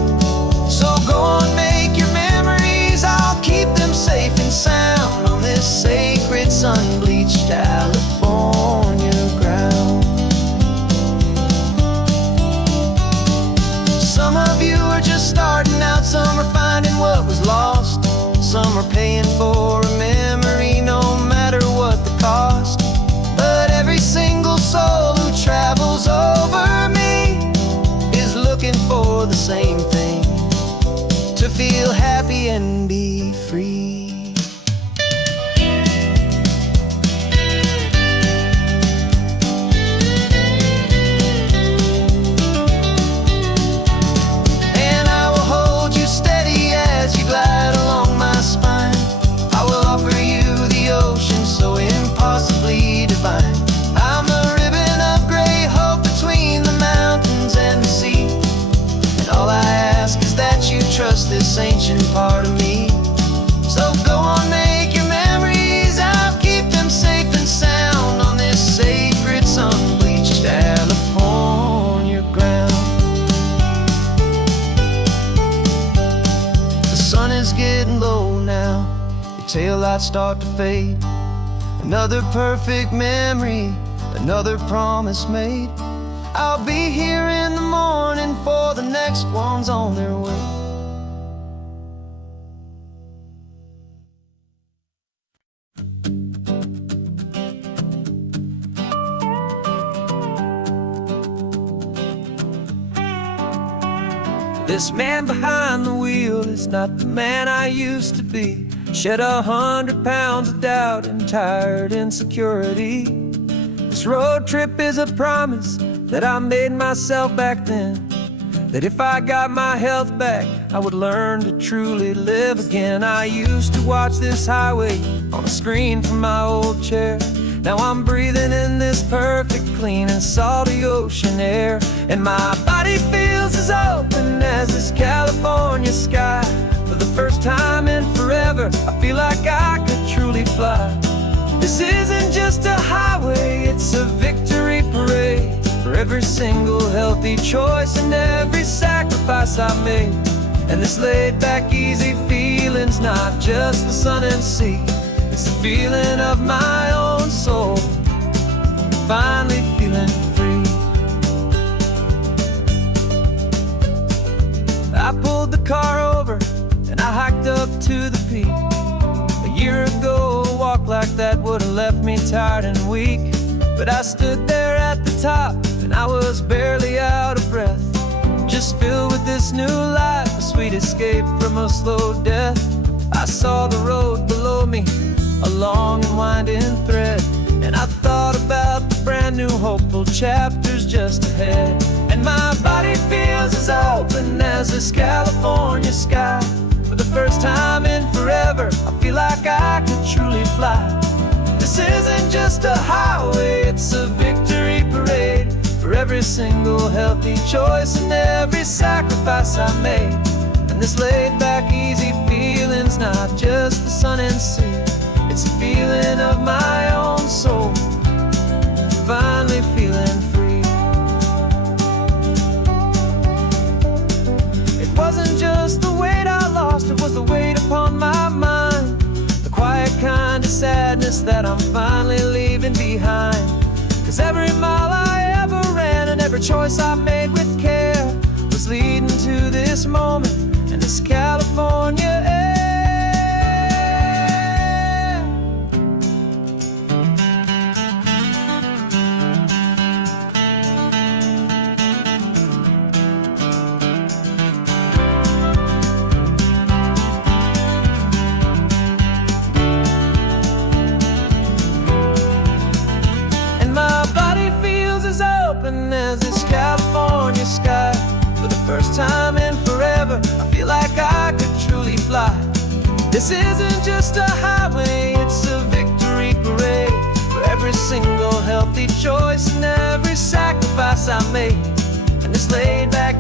So go on, make your memories, I'll keep them safe and sound on this sacred sun-bleached California ground. Some of you are just starting out, some are finding what was lost. Some are paying for a memory no matter what the cost. But every single soul who travels over me is looking for the same thing, to feel happy and be free. Glide along my spine. I will offer you the ocean so impossibly divine. I'm the ribbon of gray hope between the mountains and the sea. And all I ask is that you trust this ancient part of me. So go on, make your memories, I'll keep them safe and sound on this sacred sun-bleached California ground. Is getting low now, the taillights start to fade. Another perfect memory, another promise made. I'll be here in the morning for the next ones on their way. This man behind the wheel is not the man I used to be. Shed 100 pounds of doubt and tired insecurity. This road trip is a promise that I made myself back then, that if I got my health back, I would learn to truly live again. I used to watch this highway on a screen from my old chair. Now I'm breathing in this perfect, clean and salty ocean air. And my body feels as open as this California sky. For the first time in forever, I feel like I could truly fly. This isn't just a highway, it's a victory parade. For every single healthy choice and every sacrifice I made. And this laid back easy feeling's not just the sun and sea, it's the feeling of my own soul, finally feeling free. I pulled the car over and I hiked up to the peak. A year ago, a walk like that would have left me tired and weak. But I stood there at the top and I was barely out of breath, just filled with this new life, a sweet escape from a slow death. I saw the road below me, a long and winding thread, and I thought about the brand new hopeful chapters just ahead. And my body feels as open as this California sky. For the first time in forever, I feel like I could truly fly. This isn't just a highway, it's a victory parade. For every single healthy choice and every sacrifice I made. And this laid back easy feeling's not just the sun and sea, it's a feeling of my own soul, finally feeling free. It wasn't just the weight I lost, it was the weight upon my mind, the quiet kind of sadness that I'm finally leaving behind. 'Cause every mile I ever ran and every choice I made with care was leading to this moment and this California air. As this California sky. For the first time in forever, I feel like I could truly fly. This isn't just a highway, it's a victory parade. For every single healthy choice and every sacrifice I made. And this laid back